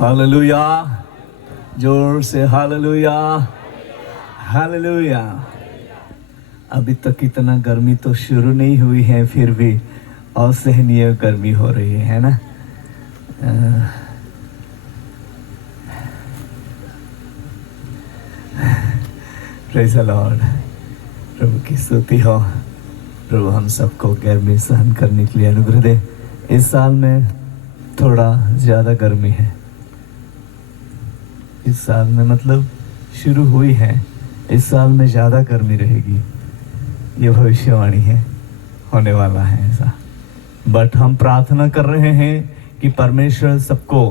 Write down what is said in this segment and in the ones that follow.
Hallelujah, जोर से hallelujah, hallelujah. अभी तक इतना गर्मी तो शुरू नहीं हुई है, फिर भी असहनीय गर्मी हो रही है ना। Praise the Lord. प्रभु की स्तुति हो। प्रभु हम सबको गर्मी सहन करने के लिए अनुग्रह दे। इस साल में थोड़ा ज़्यादा गर्मी है। इस साल में मतलब शुरू हुई है, इस साल में ज़्यादा गर्मी रहेगी, ये भविष्यवाणी है, होने वाला है ऐसा। बट हम प्रार्थना कर रहे हैं कि परमेश्वर सबको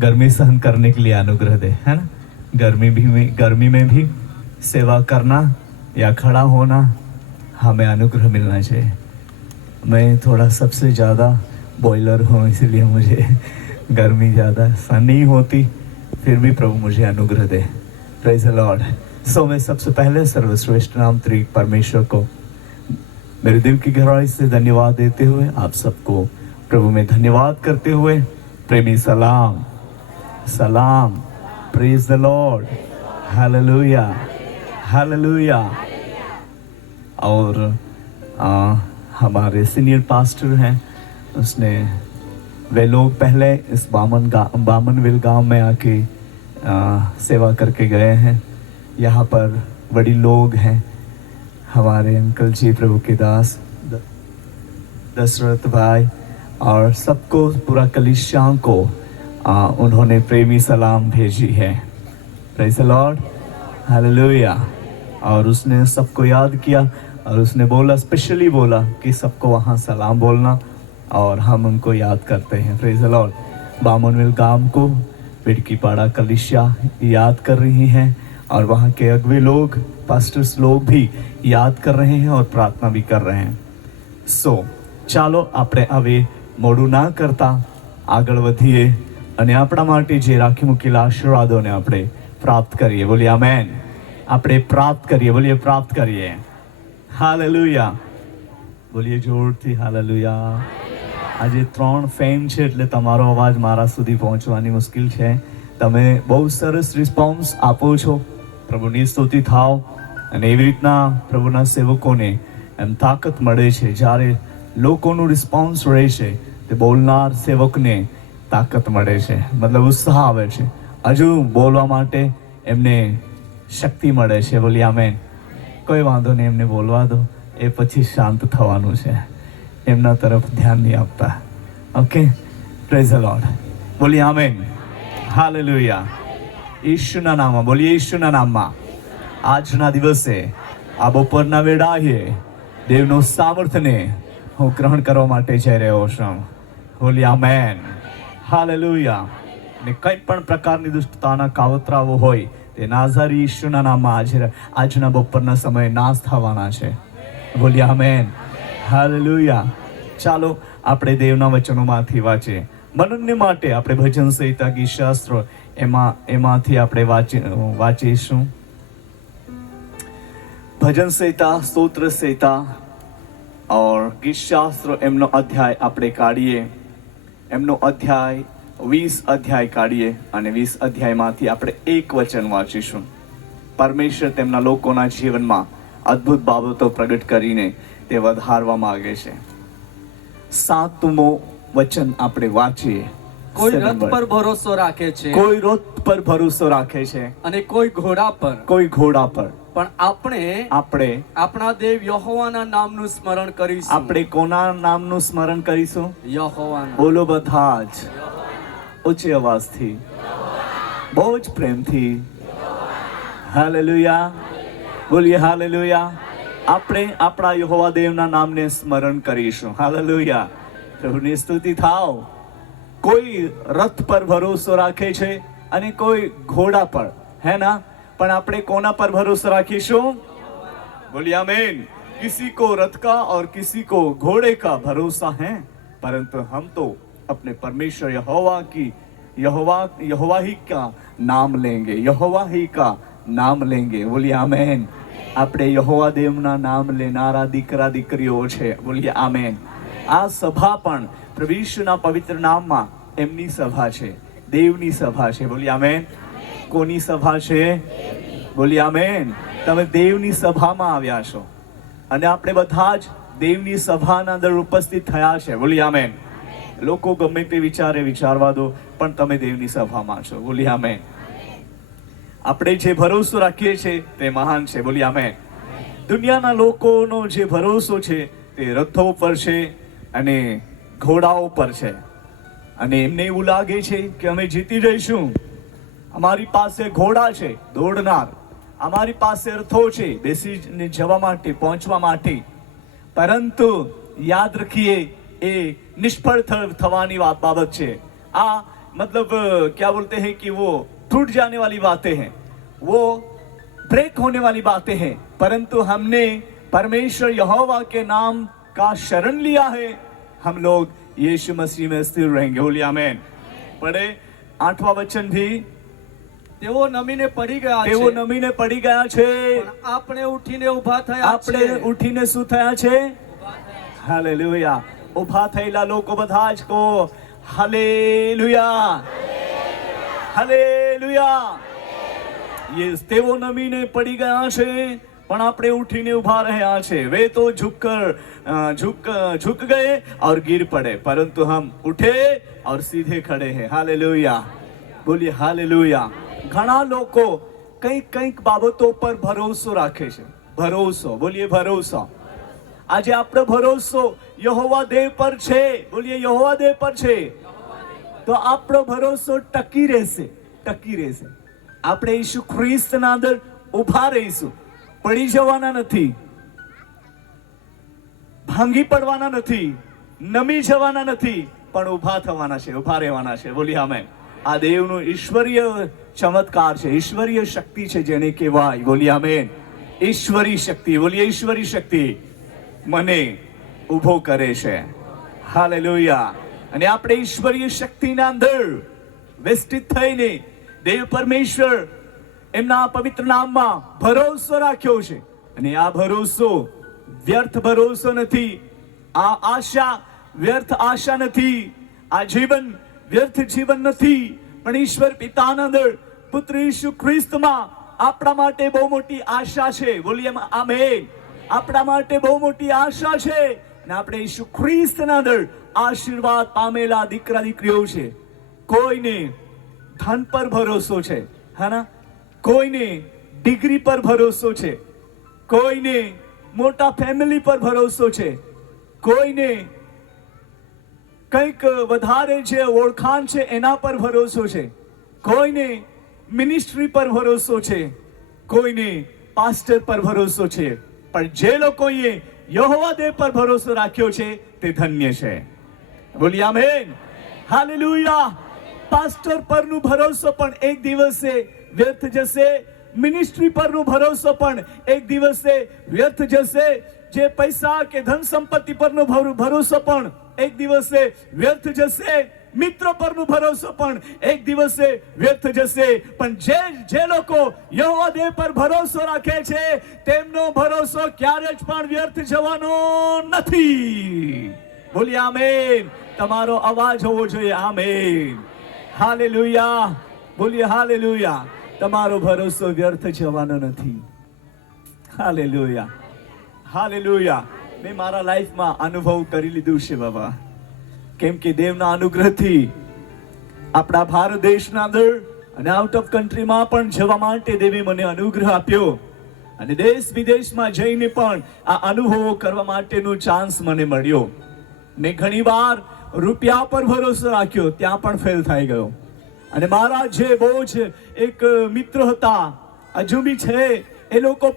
गर्मी सहन करने के लिए अनुग्रह दे, है ना। गर्मी में भी सेवा करना या खड़ा होना हमें अनुग्रह मिलना चाहिए। मैं थोड़ा सबसे ज़्यादा बॉयलर हूँ, इसीलिए मुझे गर्मी ज़्यादा सहन नहीं होती, फिर भी प्रभु मुझे अनुग्रह दे। Praise the Lord. सो मैं सबसे पहले सर्वश्रेष्ठ नाम त्रिएक परमेश्वर को मेरे दिल की गहराई से धन्यवाद देते हुए आप सबको प्रभु में धन्यवाद करते हुए प्रेमी सलाम, सलाम। Praise the Lord, hallelujah, hallelujah. और हमारे सीनियर पास्टर हैं, उसने वे लोग पहले इस बामनविल गांव में आके सेवा करके गए हैं। यहाँ पर बड़ी लोग हैं, हमारे अंकल जी प्रभु के दास दशरथ भाई, और सबको पूरा कलीसिया को उन्होंने प्रेमी सलाम भेजी है। Praise the Lord, hallelujah. और उसने सबको याद किया और उसने बोला, स्पेशली बोला कि सबको वहाँ सलाम बोलना, और हम उनको याद करते हैं। Praise the Lord. बामनविल गांव को बिड़कीपाड़ा कलीसिया याद कर रही हैं, और वहाँ के अगवे लोग, पास्टर्स लोग भी याद कर रहे हैं और प्रार्थना भी कर रहे हैं। सो ચાલો આપણે હવે મોડું ના કરતા આગળ વધીએ અને આપણા માટે જે રાખી મૂકેલા આશીર્વાદોને આપણે પ્રાપ્ત કરીએ। બોલીએ આમેન। આપણે પ્રાપ્ત કરીએ, બોલીએ પ્રાપ્ત કરીએ। હાલેલુયા, બોલીએ જોરથી હાલેલુયા। આજે 3 ફેમ છે એટલે તમારો અવાજ મારા સુધી પહોંચવાની મુશ્કેલ છે। તમે બહુ સરસ રિસ્પોન્સ આપો છો। પ્રભુની સ્તુતિ થાવ। અને એવી રીતના પ્રભુના સેવકોને એમ તાકાત મળે છે જ્યારે લોકોનું રિસ્પોન્સ રહે છે, તે બોલનાર સેવકને તાકાત મળે છે, મતલબ ઉત્સાહ આવે છે, હજુ બોલવા માટે એમને શક્તિ મળે છે। બોલી આમેન। કોઈ વાંધો નહીં, એમને બોલવા દો, એ પછી શાંત થવાનું છે, એમના તરફ ધ્યાન નહીં આપતા। ઓકે, પ્રેઝ ધ લોર્ડ, બોલી આમેન, હાલેલુયા। ઈશુના નામમાં બોલીએ, ઈશુના નામમાં આજના દિવસે આ બપોરના વેળાએ દેવનું સામર્થ્યને હું ગ્રહણ કરવા માટે જઈ રહ્યો છું। બોલી આમેન, હાલેલુયા। ને કંઈ પણ પ્રકારની દુષ્ટતાના કાવતરાઓ હોય તે નાઝારી ઈશુના નામમાં આજના બપોરના સમયે નાશ થવાના છે। બોલી આમેન, હાલેલુયા। ચાલો આપણે દેવના વચનોમાંથી વાંચીએ। મનનને માટે આપણે ભજન સંહિતા, ગીત શાસ્ત્રો એમાંથી આપણે વાંચીશું। ભજન સંહિતા, સ્તોત્ર સંહિતા और गीत शास्त्र एमनो अध्याय આપણે કાઢીએ। એમનો અધ્યાય 20 અધ્યાય કાઢીએ અને 20 અધ્યાયમાંથી આપણે એક વચન વાંચીશું। પરમેશ્વર તેમના લોકોના જીવનમાં અદ્ભુત બાબતો પ્રગટ કરીને તે વધારવા માંગે છે। 7મો વચન આપણે વાંચીએ। કોઈ રથ પર ભરોસો રાખે છે, કોઈ રથ પર ભરોસો રાખે છે, અને કોઈ ઘોડા પર, કોઈ ઘોડા પર, પણ આપણે આપણા દેવ યહોવાના નામનું સ્મરણ કરીશું। આપણે કોના નામનું સ્મરણ કરીશું? યહોવાના। બોલો બધા જ ઊંચી અવાજથી, બહુ જ પ્રેમથી, હાલેલુયા, બોલીએ હાલેલુયા। આપણે આપણા યહોવા દેવના નામને સ્મરણ કરીશું। હાલેલુયા, પ્રભુની સ્તુતિ થાવ। કોઈ રથ પર ભરોસો રાખે છે અને કોઈ ઘોડા પર, હે ના, પણ આપણે કોના पर भरोसा रखीशु? बोलिए आमीन। किसी को रथ का और किसी को घोड़े का भरोसा है, परंतु हम तो अपने परमेश्वर यहोवा ही का नाम लेंगे, यहोवा ही का नाम लेंगे। बोलिए आमीन। આપણે યહોવા દેવના નામ લેનારા દીકરા દીકરીઓ છે। બોલીએ આમેન। આ સભા પણ પ્રભુ ઈશુના પવિત્ર નામમાં એમની સભા છે। દેવની સભા છે. બોલી આમેન. કોની સભા છે? બોલી આમેન. તમે દેવની સભામાં આવ્યા છો અને આપણે બધા જ દેવની સભાના અંદર ઉપસ્થિત થયા છે. બોલી આમેન. લોકો ગમે તે વિચારવા દો, પણ તમે દેવની સભામાં છો. બોલી આમેન. આપણે જે ભરોસો રાખીએ છીએ તે મહાન છે. બોલી આમેન. દુનિયાના લોકોનો જે ભરોસો છે તે રથો પર છે અને ઘોડાઓ પર છે, અને એમને એવું લાગે છે કે અમે જીતી જઈશું. અમારી પાસે ઘોડા છે દોડનાર, અમારી પાસે રથો છે બેસીને જવા માટે, પહોંચવા માટે, પરંતુ યાદ રખીએ એ નિષ્ફળ થવાની बाबत છે. आ मतलब क्या बोलते हैं कि वो टूट जाने वाली बातें हैं, वो ब्रेक होने वाली बातें हैं, परंतु हमने परमेश्वर यहोवा के नाम का शरण लिया है, हम लोग यीशु मसीह में स्थिर रहेंगे. बोलिए आमेन. पढ़े 8वां वचन भी. તેઓ નમીને પડી ગયા છે, તેઓ નમીને પડી ગયા છે, પણ આપણે ઉઠીને ઊભા થયા છે. આપણે ઉઠીને શું થયા છે? હાલેલુયા. ઊભા થયેલા લોકો બધા જ કહો હાલેલુયા, હાલેલુયા. યસ, તેઓ નમીને પડી ગયા છે પણ આપણે ઉઠીને ઊભા રહ્યા છે. वे तो झुक गए और गिर पड़े, परंतु हम उठे और सीधे खड़े हैं. हालेलुया. बोलिए हालेलुया. ઘણા લોકો કંઈક બાબતો પર ભરોસો રાખે છે. ભરોસો. બોલીએ ભરોસો. આજે આપણો ભરોસો યહોવા દેવ પર છે. બોલીએ યહોવા દેવ પર છે, તો આપણો ભરોસો ટકી રહેશે, ટકી રહેશે. આપણે ઈસુ ખ્રિસ્તના અંદર ઊભા રહીશું. પડી જવાના નથી, ભાંગી પડવાના નથી, નમી જવાના નથી, પણ ઊભા થવાના છે, ઊભા રહેવાના છે. બોલી આમેન. આ દેવનું ઈશ્વરીય ચમત્કાર છે, ઈશ્વરીય શક્તિ છે જેને કહેવાય. બોલી આમેન. ઈશ્વરી શક્તિ. બોલીએ ઈશ્વરી શક્તિ મને ઊભો કરે છે. હાલેલુયા. અને આપણે ઈશ્વરીય શક્તિના અંદર વેષ્ટિત થઈને દેવ પરમેશ્વર એમના પવિત્ર નામમાં ભરોસો રાખ્યો છે. અને આ ભરોસો વ્યર્થ ભરોસો નથી, આ આશા વ્યર્થ આશા નથી, આ જીવન વ્યર્થ જીવન નથી, પણ ઈશ્વર પિતાના અંદર પુત્ર ઈસુ ખ્રિસ્તમાં આપણા માટે બહુ મોટી આશા છે. બોલીએ આમેન. આપણા માટે બહુ મોટી આશા છે, અને આપણે ઈસુ ખ્રિસ્તના અંદર આશીર્વાદ પામેલા દીકરા દીકરીઓ છે. કોઈને ધન પર ભરોસો છે, હા, કોઈને ડિગ્રી પર ભરોસો છે, કોઈને મોટા ફેમિલી પર ભરોસો છે, કોઈને કંઈક વધારે જે ઓળખાણ છે એના પર ભરોસો છે, કોઈને મિનિસ્ટ્રી પર ભરોસો છે, કોઈને પાસ્ટર પર ભરોસો છે, પણ જે લોકોએ યહોવા દેવ પર ભરોસો રાખ્યો છે તે ધન્ય છે. બોલીએ આમેન. હાલેલુયા. પાસ્ટર પરનું ભરોસો પણ એક દિવસે વ્યર્થ જશે, મિનિસ્ટ્રી પરનું ભરોસો પણ એક દિવસે વ્યર્થ જશે, જે પૈસા કે ધન સંપત્તિ પરનો ભરોસો પણ એક દિવસે વ્યર્થ જશે, મિત્રો પરનો ભરોસો પણ એક દિવસે વ્યર્થ જશે, પણ જે લોકો યહોવા દેવ પર ભરોસો રાખે છે તેમનો ભરોસો ક્યારે જ પણ વ્યર્થ જવાનો નથી. બોલીએ આમેન. તમારો અવાજ હોવો જોઈએ આમેન. હાલેલુયા. બોલીએ હાલેલુયા. તમારો ભરોસો વ્યર્થ જવાનો નથી. Hallelujah, hallelujah. મેં મારા લાઈફમાં અનુભવ કરી લીધું છે બાબા, કેમ કે દેવના અનુગ્રહથી આપણા ભારત દેશના અંદર અને આઉટ ઓફ કન્ટ્રીમાં પણ જવા માટે દેવે મને અનુગ્રહ આપ્યો, અને દેશ વિદેશમાં જઈને પણ આ અનુભવો કરવા માટેનો ચાન્સ મને મળ્યો. મેં ઘણી વાર રૂપિયા પર ભરોસો રાખ્યો, ત્યાં પણ ફેલ થઈ ગયો. અને મારા જે બહુ જ એક મિત્ર હતા, હજુ બી છે, એ લોકો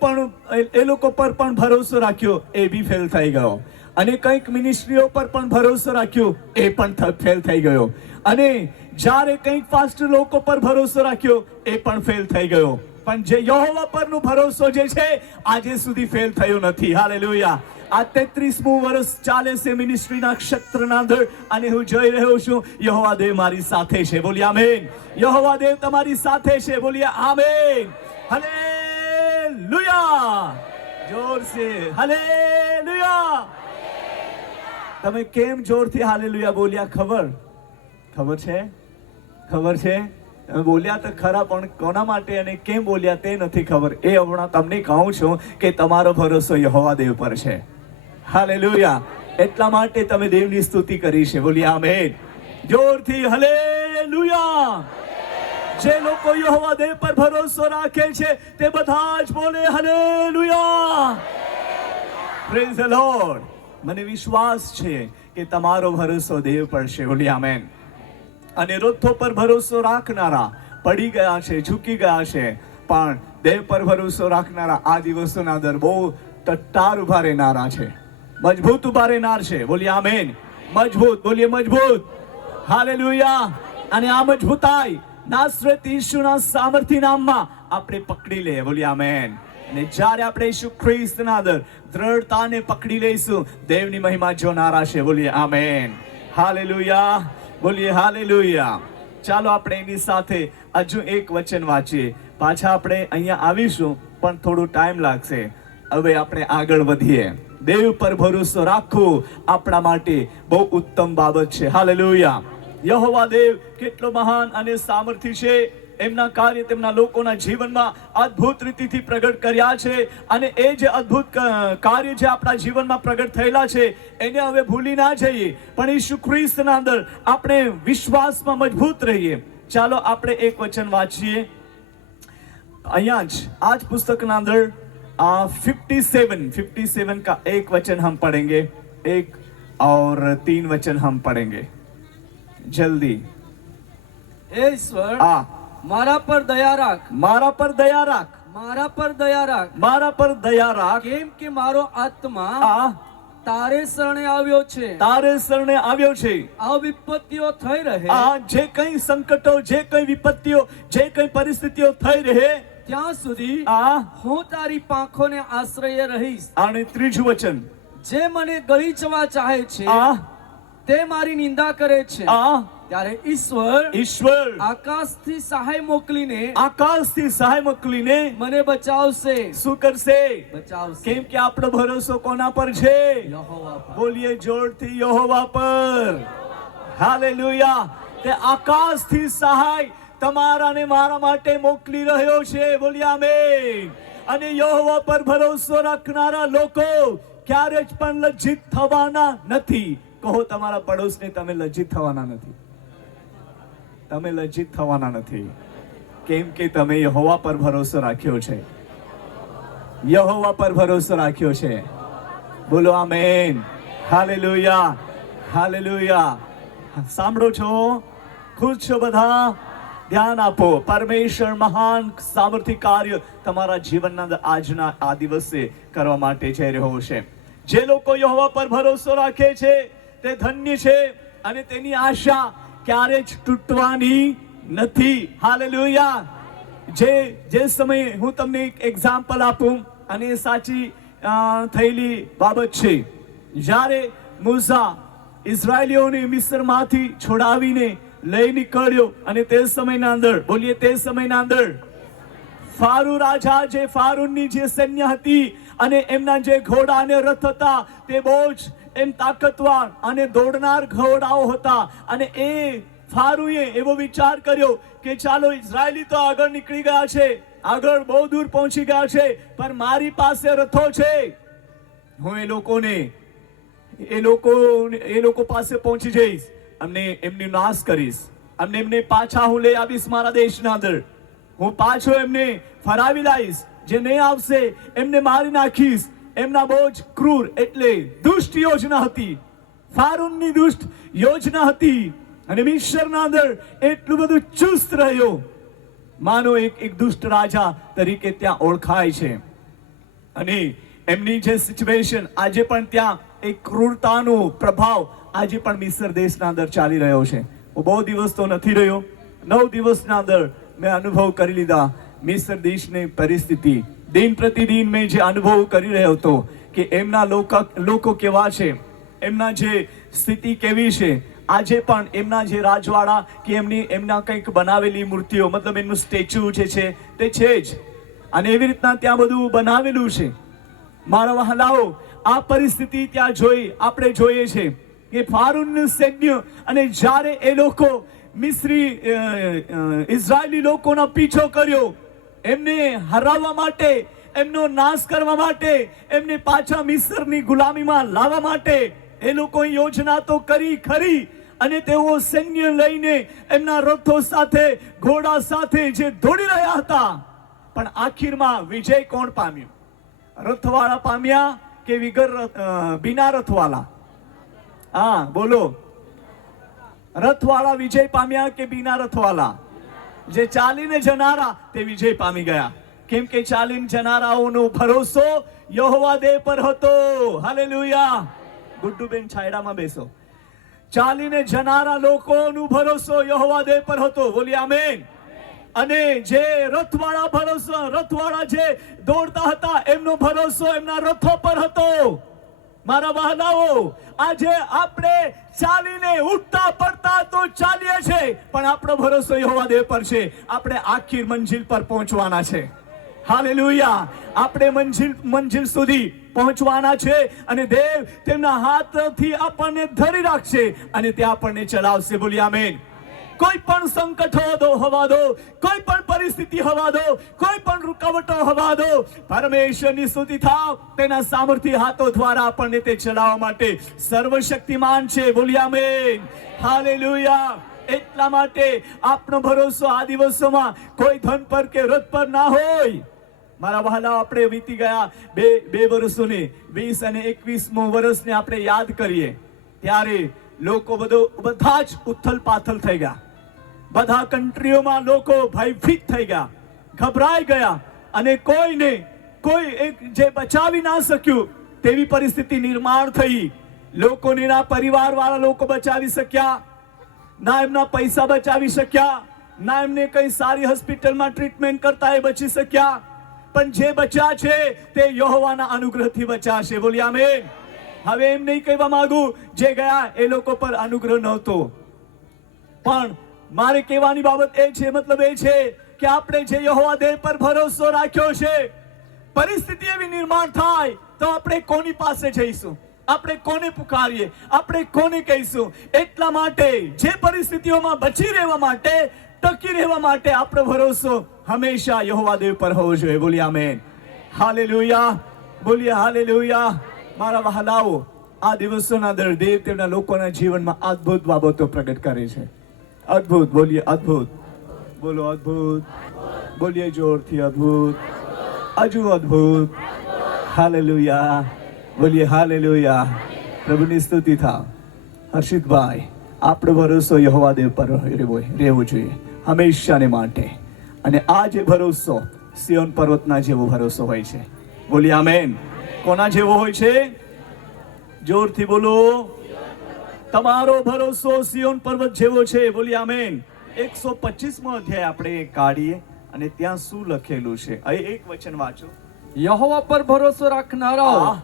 પર પણ ભરોસો રાખ્યો, એ બી ફેલ થઈ ગયો. અને કંઈક મિનિસ્ટ્રીઓ પર પણ ભરોસો રાખ્યો, એ પણ ફેલ થઈ ગયો. અને જ્યારે કંઈક પાસ્ટર લોકો પર ભરોસો રાખ્યો, એ પણ ફેલ થઈ ગયો. પણ જે યહોવા પરનો ભરોસો જે છે આજે સુધી ફેલ થયો નથી. હાલેલુયા. આ 33મું વર્ષ ચાલે છે મિનિસ્ટ્રીના ક્ષેત્રના અંદર, અને હું જોઈ રહ્યો છું યહોવા દેવ મારી સાથે છે. બોલીએ આમેન. યહોવા દેવ તમારી સાથે છે. બોલીએ આમેન. હાલેલુયા. જોર સે હાલેલુયા. તમે કેમ જોરથી હાલેલુયા બોલ્યા ખબર છે? ખબર છે? તમે બોલ્યા તો ખરા, પણ કોના માટે અને કેમ બોલ્યા તે નથી ખબર. એ હમણાં તમને કહું છું કે તમારો ભરોસો યહોવા દેવ પર છે. હાલેલુયા. એટલા માટે તમે દેવની સ્તુતિ કરી છે. બોલીએ આમેન. જોરથી હાલેલુયા. જે લોકો યહોવા દેવ પર ભરોસો રાખે છે તે બધા જ બોલે હાલેલુયા. Praise the lord. મને વિશ્વાસ છે કે તમારો ભરોસો દેવ પર છે. બોલીએ આમેન. અને રોથો પર ભરોસો રાખનારા પડી ગયા છે, ઝૂકી ગયા છે, પણ દેવ પર ભરોસો રાખનારા આ દિવસોના અંદર બહુ ટટ્ટાર ઉભા રહેનારા છે, મજબૂત ઉભા રહેનાર છે. બોલીએ આમેન. મજબૂત. બોલીએ મજબૂત. હાલેલુયા. અને આ મજબૂતાઈ નાસરત ઈસુના સામર્થ્ય નામમાં આપણે પકડી લઈએ. બોલીએ આમેન. અને જ્યારે આપણે ઈસુ ખ્રિસ્તના અંદર દ્રઢતાને પકડી લઈશું, દેવની મહિમા જોનારા છે. બોલીએ આમેન. હાલેલુયા. બોલીએ હાલેલુયા. ચાલો આપણે એની સાથે હજુ એક વચન વાંચીએ. પાછા આપણે અહીંયા આવીશું, પણ થોડું ટાઈમ લાગશે. હવે આપણે આગળ વધીએ. દેવ પર ભરોસો રાખવો આપણા માટે બહુ ઉત્તમ બાબત છે. હાલેલુયા. યહોવા દેવ કેટલો મહાન અને સામર્થ્ય છે. એમના કાર્ય તેમના લોકોના જીવનમાં અદ્ભુત રીતિથી પ્રગટ કર્યા છે, અને એ જે અદ્ભુત કાર્ય જે આપણા જીવનમાં પ્રગટ થયેલા છે એને હવે ભૂલી ના જઈએ, પણ ઈસુ ખ્રિસ્તના અંદર આપણે વિશ્વાસમાં મજબૂત રહીએ. ચાલો આપણે એક વચન વાંચીએ અહીંયા જ आज पुस्तक ना अंदर 57 का एक वचन हम पढ़ेंगे, एक और 3 वचन हम पढ़ेंगे जल्दी. હે ઈશ્વર, મારા પર દયા રાખ, મારા પર દયા રાખ, મારા પર દયા રાખ, મારા પર દયા રાખ, કેમ કે મારો આત્મા આ તારે શરણે આવ્યો છે. તારે શરણે આવ્યો છે. આ વિપત્તિઓ થઈ રહે, આ જે કઈ સંકટો, જે કઈ વિપત્તિઓ, જે કઈ પરિસ્થિતિઓ થઈ રહે ત્યાં સુધી આ હું તારી પાંખોને આશ્રય રહીશ. અને ત્રીજું વચન, જે મને ગળી જવા ચાહે છે આ તે મારી નિંદા કરે છે. આ ત્યારે ઈશ્વર આકાશથી સહાય મોકલીને, આકાશથી સહાય મોકલીને મને બચાવશે. શું કરશે? બચાવશે. કેમ કે આપણો ભરોસો કોના પર છે? યહોવા પર. બોલીએ જોરથી યહોવા પર. હાલેલુયા. તે આકાશથી સહાય તમારા ને મારા માટે મોકલી રહ્યો છે. બોલીએ આમેન. અને યહોવા પર ભરોસો રાખનારા લોકો ક્યારે જ પણ લજ્જિત થવાના નથી. કહો તમારા પડોશને, તમે લજ્જિત થવાના નથી. તમે લજ્જિત થવાના નથી. કેમ કે તમે યહોવા પર ભરોસો રાખ્યો છે. યહોવા પર ભરોસો રાખ્યો છે. બોલો આમેન. હાલેલુયા. હાલેલુયા. સાંભળો છો? ખુશ છો બધા? ધ્યાન આપો. પરમેશ્વર મહાન સામર્થ્ય કાર્ય તમારા જીવનના અંદર આજના આ દિવસે કરવા માટે જઈ રહ્યો છે. જે લોકો યહોવા પર ભરોસો રાખે છે તે ધન્ય છે, અને તેની આશા ક્યારે જ તૂટવાની નથી. હાલેલુયા. જે સમયે હું તમને એક એક્ઝામ્પલ આપું, અને એ સાચી થયેલી બાબત છે. જ્યારે મૂસા ઇઝરાયલીઓને મિસ્રમાંથી છોડાવીને લઈ નીકળ્યો, અને તે સમયના અંદર, બોલીએ તે સમયના અંદર, ફારૂ રાજા, જે ફારૂનની જે સૈન્ય હતી અને એમના જે ઘોડા અને રથ હતા તે બહુ જ એમ તાકતવાર અને દોડનાર ઘોડાઓ હતા. અને એ ફારૂએ એવો વિચાર કર્યો કે ચાલો ઇઝરાયલી તો આગળ નીકળી ગયા છે, આગળ બહુ દૂર પહોંચી ગયા છે, પણ મારી પાસે રથો છે. હું એ લોકો પાસે પહોંચી જઈશ, એમનો નાશ કરીશ, એમને પાછા હું લઈ આવીશ મારા દેશના અંદર. હું પાછો એમને ફરાવી લાવીશ. જે નહીં આવશે એમને મારી નાખીશ. એમના બહુ જ ક્રૂર એટલે દુષ્ટ યોજના હતી. ફારૂનની દુષ્ટ યોજના હતી. અને મિસ્રના અંદર એટલું બધું ચુસ્ત રહ્યો, માનો એક દુષ્ટ રાજા તરીકે ત્યાં ઓળખાય છે. અને એમની જે સિચ્યુએશન આજે પણ ત્યાં એક ક્રૂરતાનો પ્રભાવ આજે પણ મિસ્ર દેશના અંદર ચાલી રહ્યો છે. હું બહુ દિવસ તો નથી રહ્યો, 9 દિવસના અંદર મેં અનુભવ કરી લીધા મિસ્ર દેશની પરિસ્થિતિ. દિન પ્રતિદિન મેં જે અનુભવ કરી રહ્યો હતો કે એમના લોકો કેવા છે, એમના જે સ્થિતિ કેવી છે. આજે પણ એમના જે રાજવાડા કે એમના કંઈક બનાવેલી મૂર્તિઓ, મતલબ એમનું સ્ટેચ્યુ જે છે તે છે જ, અને એવી રીતના ત્યાં બધું બનાવેલું છે. મારા વહાલાઓ, આ પરિસ્થિતિ ત્યાં આપણે જોઈએ છે કે ફારૂનનું સૈન્ય, અને જ્યારે એ લોકો મિસ્રી ઇઝરાયેલી લોકોનો પીછો કર્યો, એમને હરાવવા માટે, એમનો નાશ કરવા માટે, એમને પાછા મિસ્રની ગુલામીમાં લાવવા માટે એ લોકોએ યોજના તો કરી ખરી, અને તેઓ સૈન્ય લઈને એમના રથો સાથે, ઘોડા સાથે જે દોડી રહ્યા હતા, પણ આખીરમાં વિજય કોણ પામ્યું? રથવાળા પામ્યા કે બિના રથવાળા? હા બોલો, રથવાળા વિજય પામ્યા કે બિના રથવાળા? જે ચાલીને જનારા તે વિજય પામી ગયા, કેમ કે ચાલીને જનારાઓનો ભરોસો યહોવા દેવ પર હતો. હાલેલુયા. ગુડ્ડુબેન છાયડામાં બેસો. ચાલીને જનારા લોકોનો ભરોસો યહોવા દેવ પર હતો. બોલી આમેન. અને જે રથવાળા ભરોસો, રથવાળા જે દોડતા હતા એમનો ભરોસો એમના રથો પર હતો. મારા વહાલાઓ, આજે આપણે ચાલીને ઉઠતા પડતા તો ચાલીએ છે, પણ આપણો ભરોસો યહોવા દેવ પર છે. આપણે આખી મંજિલ પર પહોંચવાના છે. હાલેલુયા. આપણે મંજિલ સુધી પહોંચવાના છે, અને દેવ તેમના હાથથી આપણને ધરી રાખશે અને તે આપણને ચલાવશે. બોલી આમેન. કોઈ પણ સંકટ હોવા દો, કોઈ પણ પરિસ્થિતિ હોવા દો, કોઈ પણ રૂકાવટો હોવા દો, પરમેશ્વરની સ્તુતિ થાવ. તેના સામર્થ્ય હાથો દ્વારા આપણને તે ચલાવવા માટે સર્વશક્તિમાન છે. બોલી આમેન. હાલેલુયા. એટલા માટે આપણો ભરોસો આ દિવસોમાં કોઈ ધન પર કે રથ પર ના હોય. મારા વહાલા, આપણે વીતી ગયા બે વર્ષોને, 20 અને 21મો વર્ષને આપણે યાદ કરીએ, ત્યારે લોકો બધા જ ઉથલ પાથલ થઈ ગયા. બધા કન્ટ્રીઓમાં લોકો ભયભીત થઈ ગયા, ગભરાઈ ગયા, અને કોઈ એક જે બચાવી ના શક્યું તેવી પરિસ્થિતિ નિર્માણ થઈ. લોકોને ના પરિવાર વાળા લોકો બચાવી શક્યા, ના એમના પૈસા બચાવી શક્યા, ના એમને કઈ સારી હોસ્પિટલમાં ટ્રીટમેન્ટ કરતા એ બચી શક્યા. પણ જે બચ્યા છે તે યહોવાના અનુગ્રહથી બચ્યા છે. બોલી આમેન. હવે એમ નહીં કહેવા માંગુ જે ગયા એ લોકો પર અનુગ્રહ નહોતો, પણ મારે કહેવાની બાબત એ છે, મતલબ એ છે કે આપણે જે યહોવા દેવ પર ભરોસો રાખ્યો છે, પરિસ્થિતિ એવી નિર્માણ થાય તો આપણે કોની પાસે જઈશું? આપણે કોને પુકારીએ? આપણે કોને કહીશું? એટલા માટે જે પરિસ્થિતિઓમાં બચી રહેવા માટે, ટકી રહેવા માટે આપણો ભરોસો હંમેશા યહોવા દેવ પર હોવો જોઈએ. બોલી આમેન. હાલેલુયા. બોલીએ હાલેલુયા. મારા વહાલાઓ, આ દિવસોના અંદર દેવ તેમના લોકોના જીવનમાં અદ્ભુત બાબતો પ્રગટ કરે છે. અદ્ભુત. બોલીએ અદ્ભુત. બોલો અદ્ભુત. બોલીએ જોરથી અદ્ભુત. હજુ અદ્ભુત. હાલેલુયા. બોલીએ હાલેલુયા. પ્રભુની સ્તુતિ થાવ. હર્ષિતભાઈ, આપણો ભરોસો યહોવા દેવ પર રહેવો જોઈએ હંમેશાને માટે. અને આ જે ભરોસો સિયોન પર્વતના જેવો ભરોસો હોય છે. બોલી આમેન. કોના જેવો હોય છે? જોરથી બોલો. તમારો ભરોસો સિયોન પર્વત જેવો છે. બોલી આમેન. 125મો અધ્યાય આપણે કાઢીએ અને ત્યાં શું લખેલું છે? અહીં એક વચન વાંચો. યહોવા પર ભરોસો રાખનારાઓ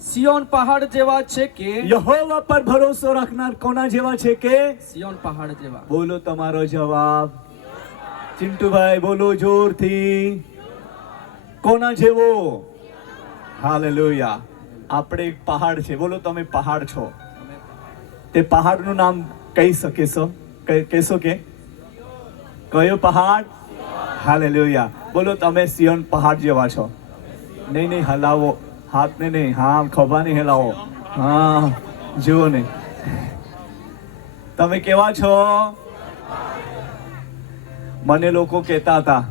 સિયોન પહાડ જેવા છે કે? યહોવા પર ભરોસો રાખનાર કોના જેવા છે કે? સિયોન પહાડ જેવા. બોલો તમારો જવાબ. ચિંટુભાઈ બોલો જોરથી. કોના જેવો? હાલેલુયા. આપણે એક પહાડ છે. બોલો તમે પહાડ છો. તે પહાડનું નામ કહી શકીશો? કહેશો કે કયો પહાડ? હાલેલુયા. બોલો તમે સિયોન પહાડ જેવા છો. નહીં હલાવો હાથને, નહીં, હા ખભા નહીં હલાવો. હા જુઓ ને તમે કેવા છો? મને લોકો કહેતા હતા,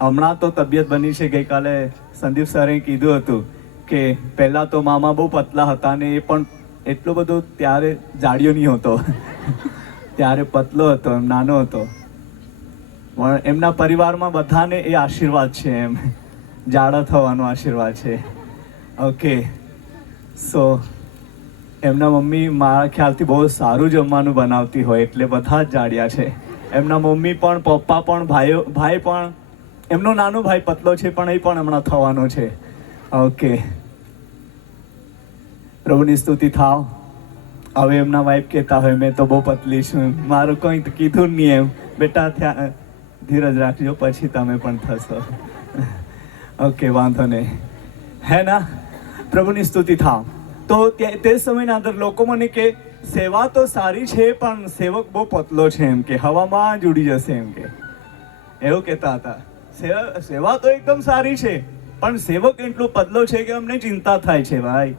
હમણાં તો તબિયત બની છે, ગઈકાલે સંદીપ સરે કીધું હતું કે પહેલા તો મામા બહુ પતલા હતા ને એ પણ એટલો બધો ત્યારે જાડિયો નહીં હતો. ત્યારે પતલો હતો, એમ નાનો હતો. પણ એમના પરિવારમાં બધાને એ આશીર્વાદ છે, એમ જાડા થવાનો આશીર્વાદ છે. ઓકે, સો એમના મમ્મી મારા ખ્યાલથી બહુ સારું જમવાનું બનાવતી હોય એટલે બધા જ જાડિયા છે. એમના મમ્મી પણ, પપ્પા પણ, ભાઈ પણ. એમનો નાનો ભાઈ પતલો છે પણ એ પણ હમણાં થવાનો છે. ઓકે, પ્રભુની સ્તુતિ થાવ. હવે એમના વાઈફ કહેતા હોય મેં તો બહુ પતલી છું, મારું કંઈ કીધું નહીં એમ. બેટા ત્યાં ધીરજ રાખજો, પછી તમે પણ થશો. ઓકે, વાંધો નહીં, હે ના? પ્રભુની સ્તુતિ થાવ. તો તે સમયના અંદર લોકો મને કે સેવા તો સારી છે પણ સેવક બહુ પતલો છે એમ કે હવામાં જ ઉડી જશે એમ કે એવું કહેતા હતા. સેવા તો એકદમ સારી છે પણ સેવક એટલો પતલો છે કે અમને ચિંતા થાય છે ભાઈ.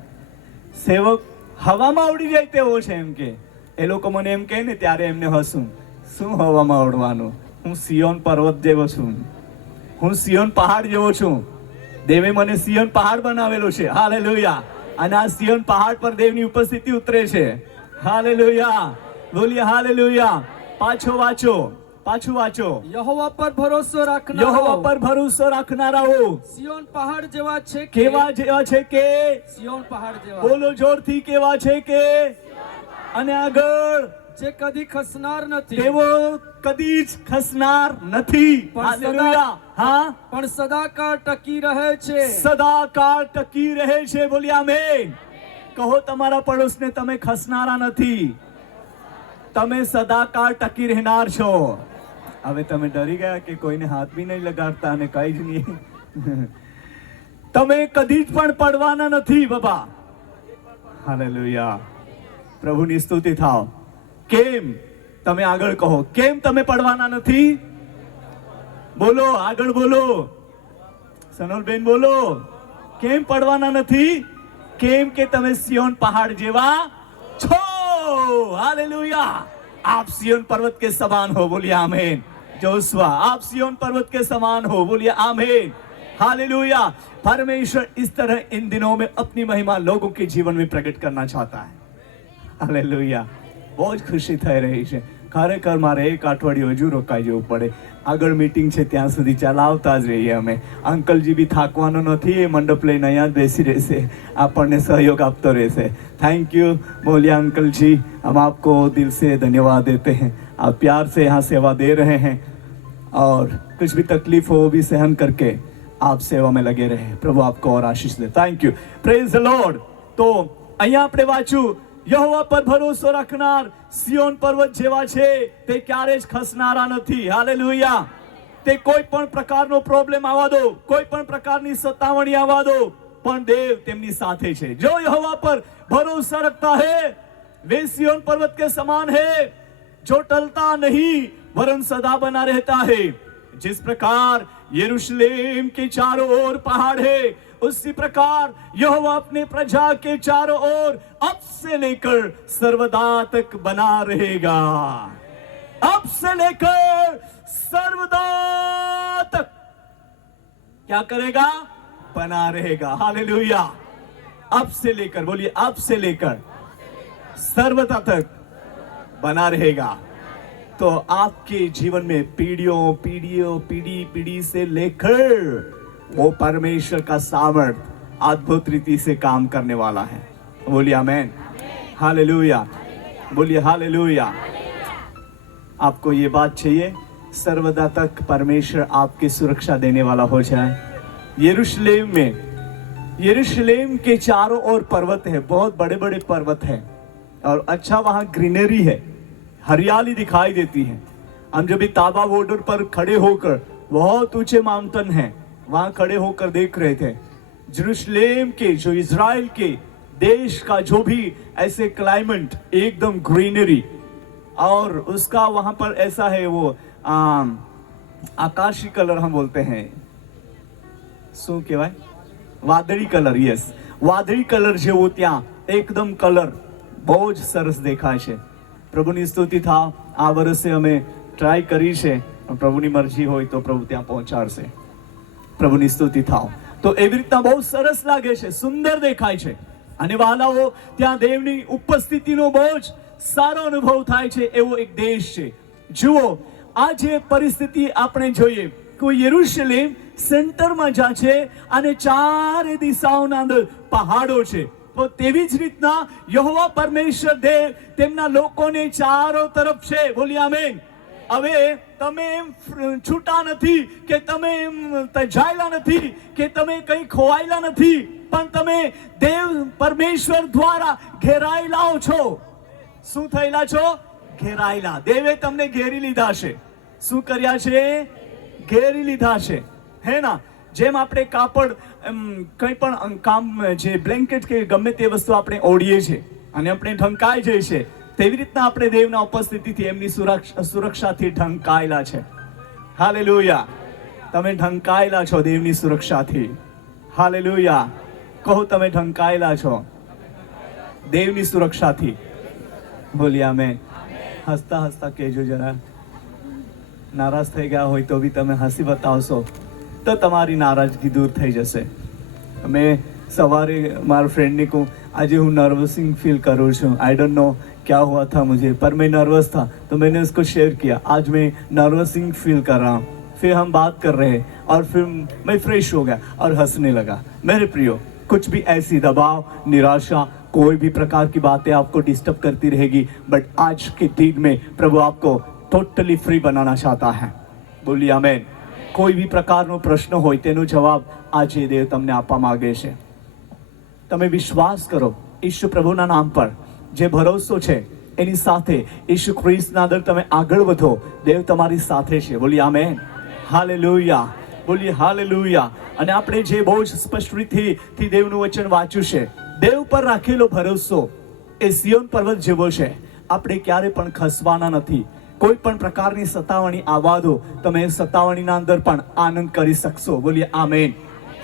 સેવક હવામાં ઉડી જાય તેવો છે એમ કે. એ લોકો મને એમ કહે ને ત્યારે એમને હસું, શું હવામાં ઉડવાનું, હું સિયોન પર્વત જેવો છું, હું સિયોન પહાડ જેવો છું. દેવે મને સિયોન પહાડ બનાવેલો છે. હાલેલુયા. અને આ સિયોન પહાડ પર દેવની ઉપસ્થિતિ ઉતરે છે. હાલેલુયા. બોલીએ હાલેલુયા. પાછું વાંચો. યહોવા પર ભરોસો રાખનારાઓ, યહોવા પર ભરોસો રાખનારાઓ સિયોન પહાડ જેવા છે કે, કેવા જેવા છે કે, સિયોન પહાડ જેવા, બોલો જોરથી, કેવા છે કે, અને આગળ, જે કદી ખસનાર નથી, તેઓ કદી જ ખસનાર નથી. પણ હાલેલુયા. હા, પણ સદાકાળ ટકી રહે છે. સદાકાળ ટકી રહે છે. બોલી આમેન. કહો તમારા પડોશને, તમે ખસનારા નથી, તમે સદાકાળ ટકી રહેનાર છો. હવે તમે ડરી ગયા કે કોઈને હાથ બી નહીં લગાડતા અને કઈ જ નહીં. તમે કદી જ પણ પડવાના નથી બાબા. હાલેલુયા. પ્રભુની સ્તુતિ થાવ. કેમ? તમે આગળ કહો, કેમ તમે પડવાના નથી? બોલો, આગળ બોલો. સનોલબેન બોલો, કેમ પડવાના નથી? કેમ કે તમે સિયોન પહાડ જેવા છો. हालेलुया. आप सियोन पर्वत के समान हो. बोलिए आमीन. जोशुआ, आप सियोन पर्वत के समान हो. बोलिए आमीन. हालेलुया. परमेश्वर इस तरह इन दिनों में अपनी महिमा लोगों के जीवन में प्रकट करना चाहता है. हालेलुया. બહુ જ ખુશી થઈ રહી છે. ખરેખર મારે એક અઠવાડિયું હજુ રોકાઈ જવું પડે. આગળ મીટિંગ છે ત્યાં સુધી ચલાવતા જ રહીએ અમે. અંકલજી બી થાકવાનો નથી, એ મંડપ લઈને અહીંયા જ બેસી રહેશે, આપણને સહयोग આપતો રહેશે. थैंक यू बोलिए अंकल जी, हम आपको दिल से धन्यवाद देते हैं. आप प्यार से यहाँ सेवा दे रहे हैं और कुछ भी तकलीफ हो वो भी सहन करके आप सेवा में लगे रहे. प्रभु आपको और आशीष दे. Thank you. Praise the Lord. તો અહીંયા આપણે વાંચ્યું, યહોવા પર ભરોસો રાખનાર સિયોન પર્વત જેવા છે, તે ક્યારે જ ખસનારા નથી. હાલેલુયા. તે કોઈ પણ પ્રકારનો પ્રોબ્લેમ આવવા દો, કોઈ પણ પ્રકારની સતાવણી આવવા દો, પણ દેવ તેમની સાથે છે. જો યહોવા પર भरोसा रखता है वे सियोन पर्वत के समान है, जो टलता नहीं वरन सदा बना रहता है. जिस प्रकार यरूशलेम के चारों ओर पहाड़ है, उसी प्रकार यहोवा अपने प्रजा के चारों ओर अब से लेकर सर्वदा तक बना रहेगा. अब से लेकर सर्वदा तक क्या करेगा? बना रहेगा. हालेलुया. अब से लेकर, बोलिए अब से लेकर सर्वदा तक बना रहेगा. तो आपके जीवन में पीढ़ी से लेकर वो परमेश्वर का सामर्थ अद्भुत रीति से काम करने वाला है. बोलिए आमेन. हालेलुया. बोलिए हालेलुया. आपको ये बात चाहिए, सर्वदा तक परमेश्वर आपकी सुरक्षा देने वाला हो जाए. यरूशलेम के चारों ओर पर्वत है, बहुत बड़े बड़े पर्वत हैं और अच्छा वहाँ ग्रीनरी है, हरियाली दिखाई देती है. हम जब भी ताबा बॉर्डर पर खड़े होकर, बहुत ऊंचे माउंटेन हैं, वहाँ खड़े होकर देख रहे थे यरूशलेम के, जो इज़राइल के देश का जो भी ऐसे क्लाइमेट, एकदम ग्रीनरी, और उसका वहाँ पर ऐसा है वो आकाशी कलर हम बोलते हैं, શું કહેવાય? વાદળી કલર. યસ, વાદળી કલર જેવો ત્યાં એકદમ કલર બહુ જ સરસ દેખાય છે. પ્રભુની સ્તુતિ થાવ. આ વર્ષે અમે ટ્રાય કરી છે, પ્રભુની મરજી હોય તો પ્રભુ ત્યાં પહોંચાડશે. પ્રભુની સ્તુતિ થાવ. તો એવી રીતના બહુ સરસ લાગે છે, સુંદર દેખાય છે. અને વહાલાઓ, ત્યાં દેવની ઉપસ્થિતિનો બહુ જ સારો અનુભવ થાય છે એવો એક દેશ છે. જુઓ, આ જે પરિસ્થિતિ આપણે જોઈએ, કોઈ યરૂશલેમ સેન્ટરમાં જ્યાં છે અને ચારે દિશાઓના અંદર પહાડો છે, તો તેવી જ રીતના યહોવા પરમેશ્વર દેવ તેમના લોકોને ચારો તરફ છે. બોલી આમેન. હવે તમે એમ છૂટા નથી કે તમે એમ તજાયેલા નથી કે તમે કંઈ ખોવાયેલા નથી, પણ તમે દેવ પરમેશ્વર દ્વારા ઘેરાયેલા છો. શું થયેલા છો? ઘેરાયેલા. દેવે તમને ઘેરી લીધા છે. શું કર્યા છે? ઘેરી લીધા છે. હે ના? જેમ આપણે કાપડ કંઈ પણ કામ, જે બ્લેન્કેટ કે ગમે તે વસ્તુ આપણે ઓઢીએ છીએ, અને આપણે ઢંકાઈ જઈએ છે, તેવી રીતના આપણે દેવના ઉપસ્થિતિથી એમની સુરક્ષાથી ઢંકાયેલા છે. હાલેલુયા. તમે ઢંકાયેલા છો દેવની સુરક્ષાથી. હાલેલુયા. કહો, તમે ઢંકાયેલા છો દેવની સુરક્ષાથી. બોલીએ આમેન. હસતા હસતા કહેજો જરા. નારાજ થઈ ગયા હોય તો બી તમે હસી બતાવશો તો તમારી નારાજગી દૂર થઈ જશે. મેં સવારે મારા ફ્રેंड ने કહું, आज हूँ नर्वसिंग फील करूँ છું. आई डोंट नो क्या हुआ था मुझे, पर मैं नर्वस था तो मैंने उसको शेयर किया. आज मैं नर्वसिंग फील कर रहा हूँ. फिर हम बात कर रहे हैं और फिर मैं फ्रेश हो गया और हंसने लगा. मेरे प्रियो, कुछ भी ऐसी दबाव, निराशा, कोई भी प्रकार की बातें आपको डिस्टर्ब करती रहेगी, बट आज के दिन में प्रभु आपको टोटली फ्री बनाना चाहता है. बोलिए आमेन. કોઈ બી પ્રકારનો પ્રશ્ન હોય તેનો જવાબ આજે દેવ તમને આપવા માંગે છે. તમે વિશ્વાસ કરો ઈશુ પ્રભુના નામ પર, જે ભરોસો છે એની સાથે ઈશુ ખ્રિસ્તના દર તમે આગળ વધો. દેવ તમારી સાથે છે. બોલીએ આમેન. હાલેલુયા. બોલીએ હાલેલુયા. અને આપણે જે બહુ જ સ્પષ્ટ રીતથી દેવનું વચન વાંચ્યું છે, દેવ પર રાખેલો ભરોસો એ સિયોન પર્વત જેવો છે. આપણે ક્યારે પણ ખસવાના નથી. કોઈ પણ પ્રકારની સતાવણી આવવા દો, તમે સતાવણીના અંદર પણ આનંદ કરી શકશો. બોલીએ આમેન.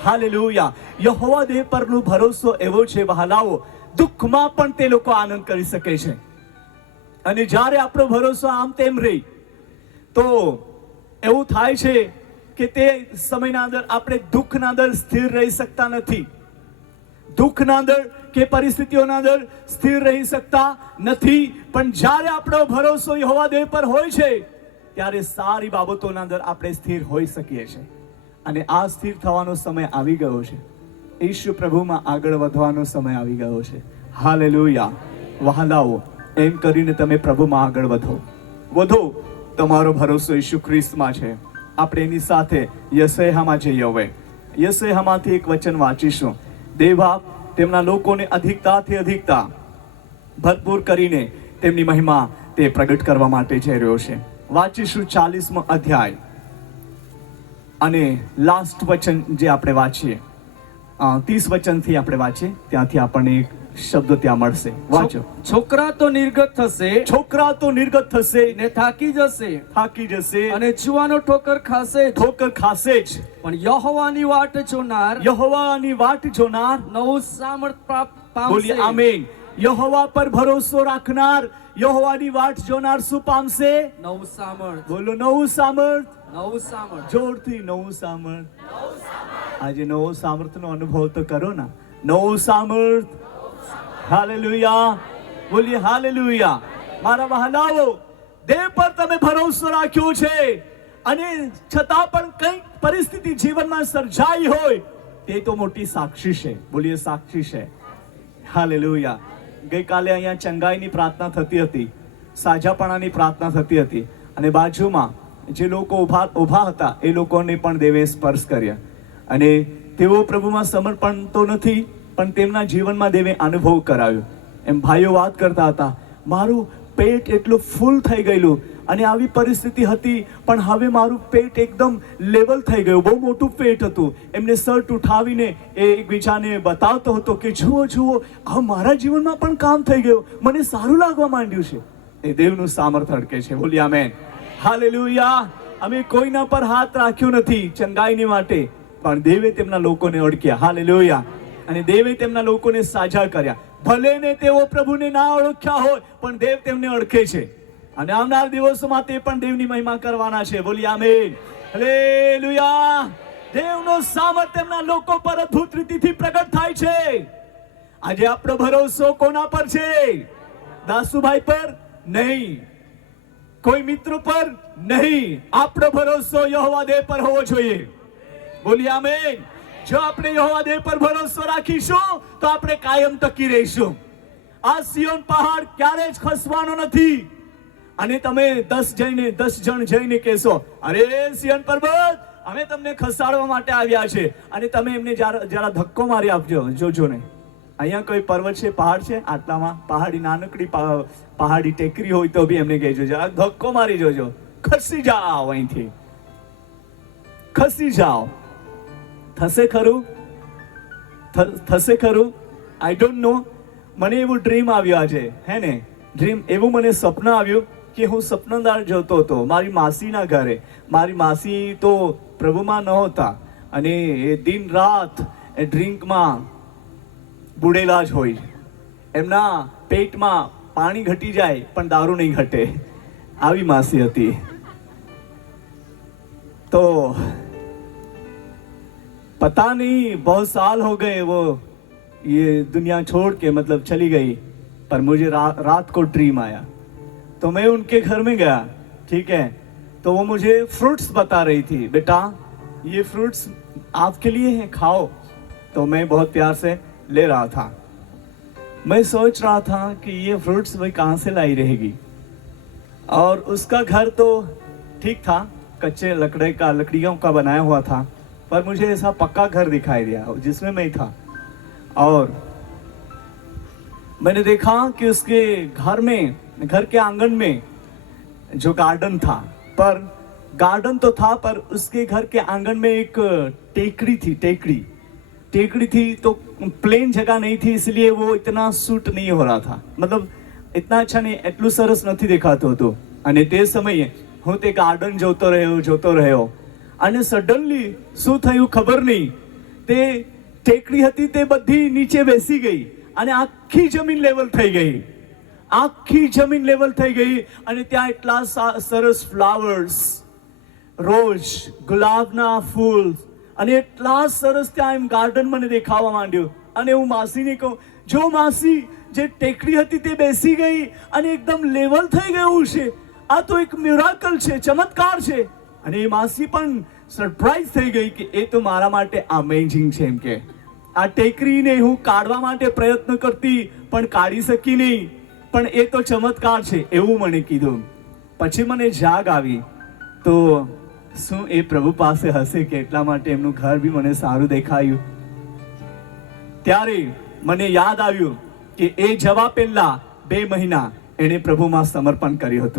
હાલેલુયા. યહોવા દેવ પરનો ભરોસો એવો છે વહાલાઓ, દુઃખમાં પણ તે લોકો આનંદ કરી શકે છે. અને જ્યારે આપણો ભરોસો આમ તેમ રહે તો એવું થાય છે કે તે સમયના અંદર આપણે દુઃખના અંદર સ્થિર રહી શકતા નથી. દુઃખના અંદર કે પરિસ્થિતિઓના અંદર સ્થિર રહી શકતા નથી. પણ જ્યારે આપણો ભરોસો યહોવા દેવ પર હોય છે ત્યારે સારી બાબતોના અંદર આપણે સ્થિર હોઈ શકીએ છીએ. અને આ સ્થિર થવાનો સમય આવી ગયો છે. ઈશુ પ્રભુમાં આગળ વધવાનો સમય આવી ગયો છે. હાલેલુયા. વહાલાઓ, એમ કરીને તમે પ્રભુમાં આગળ વધો. વધો. તમારો ભરોસો ઈશુ ખ્રિસ્તમાં છે. આપણે એની સાથે યશયામાં જઈએ. હવે યશયામાંથી એક વચન વાંચીશું. દેવબાપ તેમના લોકોને અધિકતાથી અધિકતા ભરપૂર કરીને તેમની મહિમા તે પ્રગટ કરવા માટે જઈ રહ્યો છે. વાંચીશું 40મો અધ્યાય અને લાસ્ટ વચન જે આપણે વાંચીએ 30 વચનથી આપણે વાંચીએ, ત્યાંથી આપણને એક શબ્દ ત્યાં મળશે. વાંચો. છોકરા તો નિર્ગત થશે, છોકરા તો નિર્ગત થશે ને થાકી જશે, થાકી જશે, અને જુવાનો ઠોકર ખાશે જ. ઠોકર ખાશે જ. પણ યહોવાની વાટ જોનાર, યહોવાની વાટ જોનાર નવું સામર્થ પ્રાપ્ત બોલીએ પામશે. આમેન. યહોવા પર ભરોસો રાખનાર, યહોવાની વાટ જોનાર શું પામશે? નવું સામર્થ. બોલો નવું સામર્થ. નવું સામર્થ. જોરથી નવું સામર્થ. આજે નવો સામર્થનો અનુભવ તો કરો ના. નવું સામર્થ. હાલેલુયા. બોલીએ હાલેલુયા. મારા વહાલાઓ, દેવ પર તમે ભરોસો રાખ્યો છે અને છતાં પણ કંઈક પરિસ્થિતિ જીવનમાં સર્જાઈ હોય તે તો મોટી સાક્ષી છે. બોલીએ સાક્ષી છે. હાલેલુયા. ગઈકાલે અહીંયા ચંગાઈની પ્રાર્થના થતી હતી, સાજાપણાની પ્રાર્થના થતી હતી, અને બાજુમાં જે લોકો ઊભા હતા એ લોકોને પણ દેવે સ્પર્શ કર્યા. અને તેઓ પ્રભુમાં સમર્પણ તો નથી, પણ તેમના જીવનમાં દેવે અનુભવ કરાવ્યો. એમ ભાઈઓ વાત કરતા હતા, મારું પેટ એટલું ફૂલ થઈ ગયેલું અને આવી પરિસ્થિતિ હતી, પણ હવે મારું પેટ એકદમ લેવલ થઈ ગયું. બહુ મોટું પેટ હતું. એમને શર્ટ ઉઠાવીને એ એકબીજાને બતાવતો હતો કે જુઓ જુઓ, આ મારા જીવનમાં પણ કામ થઈ ગયું, મને સારું લાગવા માંડ્યું છે. એ દેવનું સામર્થ્ય અડકે છે. બોલી આમેન. હાલેલુયા. અમે કોઈના પર હાથ રાખ્યો નથી ચંગાઈની માટે, પણ દેવે તેમના લોકોને ઓળખ્યા. હાલેલુયા. અને દેવે તેમના લોકોને સાજા કર્યા. ભલે ને તેઓ પ્રભુને ના ઓળખ્યા હોય, પણ દેવ તેમને ઓળખે છે. અને આવનાર દિવસોમાં તે પણ દેવની મહિમા કરવાના છે. બોલી આમેન. હાલેલુયા. દેવનો સામર્થ્ય તેમના લોકો પર અદ્ભુત રીતિથી પ્રગટ થાય છે. આજે આપણો ભરોસો કોના પર છે? દાસુભાઈ પર નહીં, કોઈ મિત્રો પર નહીં. આપણો ભરોસો યહોવા દેવ પર હોવો જોઈએ. બોલી આમેન. જો આપણે યહોવા દેવ પર ભરોસો રાખીશું તો આપણે કાયમ ટકી રહીશું. આ સિયોન પહાડ ક્યારે જ ખસવાનો નથી. અને તમે 10 જણ જઈને કહેશો, અરે સિયોન પર્વત, અમે તમને ખસાડવા માટે આવ્યા છે, અને તમે એમને જરા ધક્કો મારી આપજો. જોજો ને, અહીંયા કોઈ પર્વત છે, પહાડ છે, આટલામાં પહાડી નાનકડી પહાડી ટેકરી હોય તો બી એમને કહેજો, જરા ધક્કો મારી જોજો. ખસી જાઓ અહીંથી, ખસી જાઓ. થશે ખરું? થશે ખરું? I don't know. મને એવું ડ્રીમ આવ્યું આજે, હે ને, ડ્રીમ એવું મને સપન આવ્યું કે હું સપનદાર જતો હતો મારી માસીના ઘરે. મારી માસી તો પ્રભુમાં નહોતા અને એ દિન રાત એ ડ્રિંકમાં બુડેલા જ હોય. એમના પેટમાં પાણી ઘટી જાય પણ દારૂ નહીં ઘટે, આવી માસી હતી. तो पता नहीं बहुत साल हो गए वो ये दुनिया छोड़ के मतलब चली गई, पर मुझे रात को ड्रीम आया तो मैं उनके घर में गया. ठीक है, तो वो मुझे फ्रूट्स बता रही थी, बेटा ये फ्रूट्स आपके लिए हैं, खाओ. तो मैं बहुत प्यार से ले रहा था. मैं सोच रहा था कि ये फ्रूट्स वही कहाँ से लाई रहेगी. और उसका घर तो ठीक था, कच्चे लकड़ियों का बनाया हुआ था, पर मुझे ऐसा पक्का घर दिखाई दिया जिसमें मैं था. और मैंने देखा कि उसके घर के आंगन में जो गार्डन था, पर गार्डन तो था पर उसके घर के आंगन में एक टेकड़ी थी तो प्लेन जगह नहीं थी, इसलिए वो इतना सूट नहीं हो रहा था, मतलब इतना अच्छा नहीं, એટલું સરસ નથી દેખાતું હતું. અને તે સમયે હું તે ગાર્ડન જોતો રહ્યો અને સડનલી શું થયું ખબર નહીં, તે ટેકડી હતી તે બધી નીચે બેસી ગઈ અને આખી જમીન લેવલ થઈ ગઈ અને ત્યાં એટલા સરસ ફ્લાવર્સ, રોજ, ગુલાબના ફૂલ અને એટલા સરસ ત્યાં એમ ગાર્ડન મને દેખાવા માંડ્યું. અને હું માસીને કહું, જો માસી જે ટેકડી હતી તે બેસી ગઈ અને એકદમ લેવલ થઈ ગયું છે, આ તો એક મિરાકલ છે, ચમત્કાર છે. અને એ માસી પણ સરપ્રાઈઝ થઈ ગઈ કે એ તો મારા માટે અમેઝિંગ છે. એમ કે આ ટેકરીને હું કાઢવા માટે પ્રયત્ન કરતી પણ કાઢી શકી નહીં, પણ એ તો ચમત્કાર છે એવું મને કીધું. પછી મને જાગ આવી, તો શું એ પ્રભુ પાસે હશે કે એટલા માટે એમનું ઘર બી મને સારું દેખાયું. ત્યારે મને યાદ આવ્યું કે એ જવા પહેલા 2 મહિના એણે પ્રભુમાં સમર્પણ કર્યું